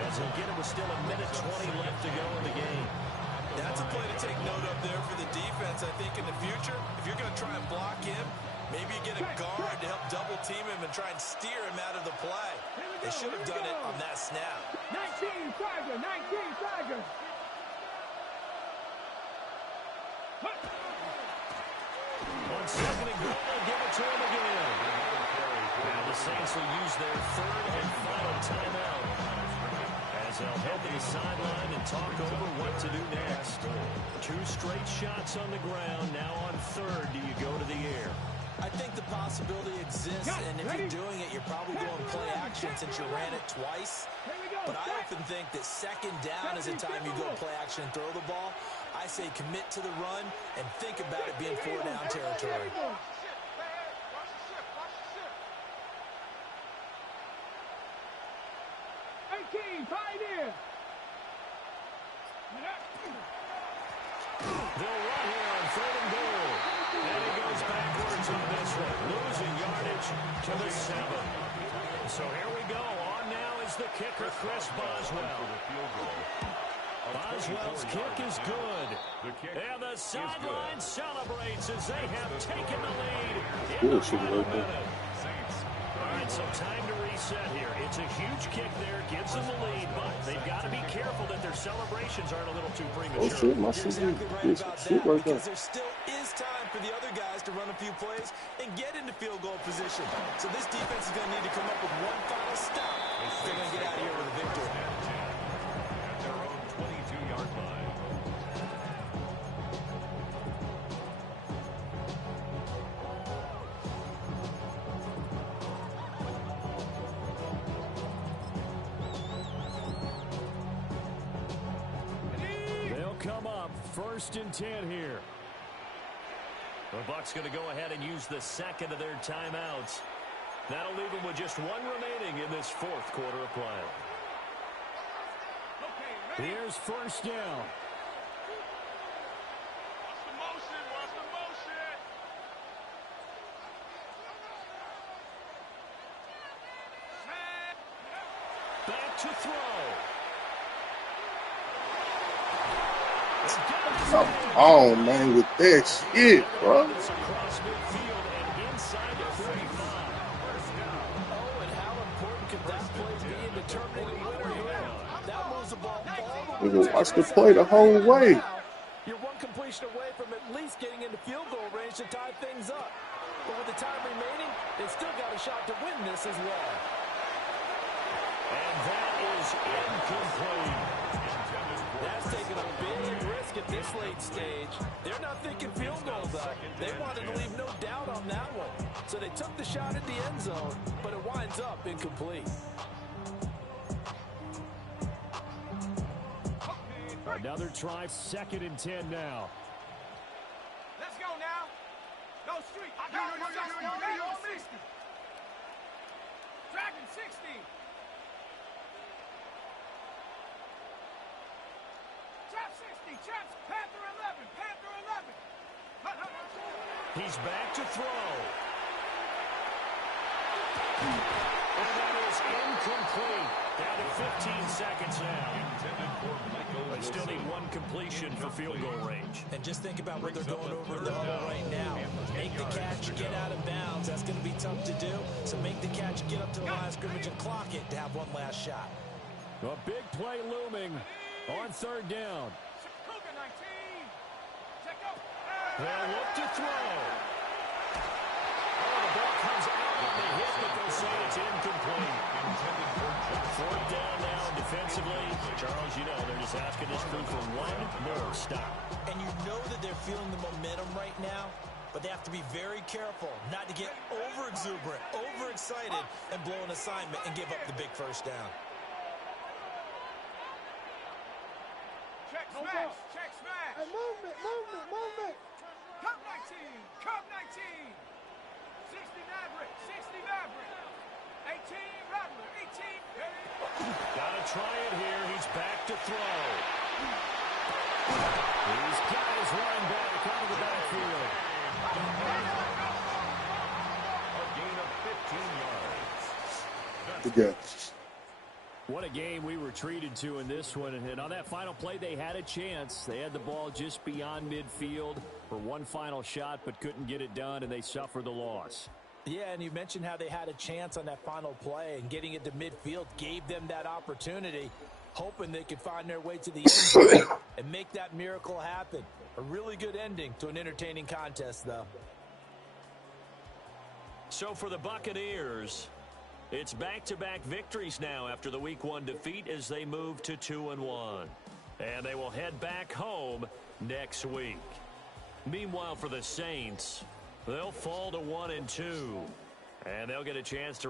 As he'll get it with still 1:20 left to go in the game. That's a play to take note of there for the defense. I think in the future, if you're going to try and block him, maybe you get a guard to help double team him and try and steer him out of the play. They should have done it on that snap. 19 Tiger, 19 Tiger. On 2nd and goal, they'll give it to him again. Now the Saints will use their 3rd and final timeout, as they'll head to the sideline and talk over what to do next. 2 straight shots on the ground. Now on 3rd, do you go to the air? I think the possibility exists, and if you're doing it, you're probably going play action since you ran it twice. But I often think that 2nd down is the time you go play action and throw the ball. I say commit to the run and think about it being 4-down territory. 18, Pioneer. They'll run here on 3rd and goal. And he goes backwards on this one, losing yardage to the 7. So here we go. On now is the kicker, Chris Boswell. Boswell's kick is good. And the sideline celebrates as they have taken the lead in the final minute. All right, so time to reset here. It's a huge kick there, gives them the lead, but they've got to be careful that their celebrations aren't a little too premature. Oh, shit, my You're exactly right about that, because there still is time for the other guys to run a few plays and get into field goal position. So this defense is going to need to come up with one final stop if they're going to get out of here with a victory. At their own 22-yard line. Come up 1st and 10 here. The Bucs going to go ahead and use the 2nd of their timeouts. That'll leave them with just 1 remaining in this 4th quarter of play. Here's 1st down. Watch the motion. Back to throw. Oh, man, with that shit, bro. Across midfield and inside the 35. Oh, and how important could that play be in determining the winner here? That moves the ball all the way. We can watch the play the whole way. You're one completion away from at least getting into field goal range to tie things up. But with the time remaining, they've still got a shot to win this as well. And that is incomplete. That's taking a big risk at this late stage. They're not thinking field goal, though. They wanted to leave no doubt on that one. So they took the shot at the end zone, but it winds up incomplete. Another try, 2nd and 10 now. Let's go now. No street. I got it. 60. Dragon 60. Trap 60. Traps. Panther 11. Panther 11. He's back to throw. And that is incomplete. Down to 15 seconds now. They still need 1 completion for field goal range. And just think about what they're going over in the huddle right now. Make the catch, get out of bounds. That's going to be tough to do. So make the catch, get up to the line of scrimmage and clock it to have one last shot. A big play looming on 3rd down. Cougar 19. Check out. They'll look to throw. Oh, the ball comes out They hit, but they'll say it's incomplete. Fourth down now defensively. Charles, you know, they're just asking this crew for one more stop. And you know that they're feeling the momentum right now, but they have to be very careful not to get over-exuberant, overexcited, and blow an assignment and give up the big first down. Check smash, check smash. Hey, movement, movement, movement. Cup 19, Cup 19. 60 Maverick, 60 Maverick. 18 Rattler, 18. Gotta try it here. He's back to throw. He's got his running back out of the backfield. A gain of 15 yards. Good game. What a game we were treated to in this one. And on that final play, they had a chance. They had the ball just beyond midfield for one final shot, but couldn't get it done, and they suffered the loss. Yeah, and you mentioned how they had a chance on that final play, and getting it to midfield gave them that opportunity, hoping they could find their way to the end zone and make that miracle happen. A really good ending to an entertaining contest, though. So for the Buccaneers, it's back-to-back victories now after the Week 1 defeat as they move to 2-1. And they will head back home next week. Meanwhile, for the Saints, they'll fall to 1-2. And they'll get a chance to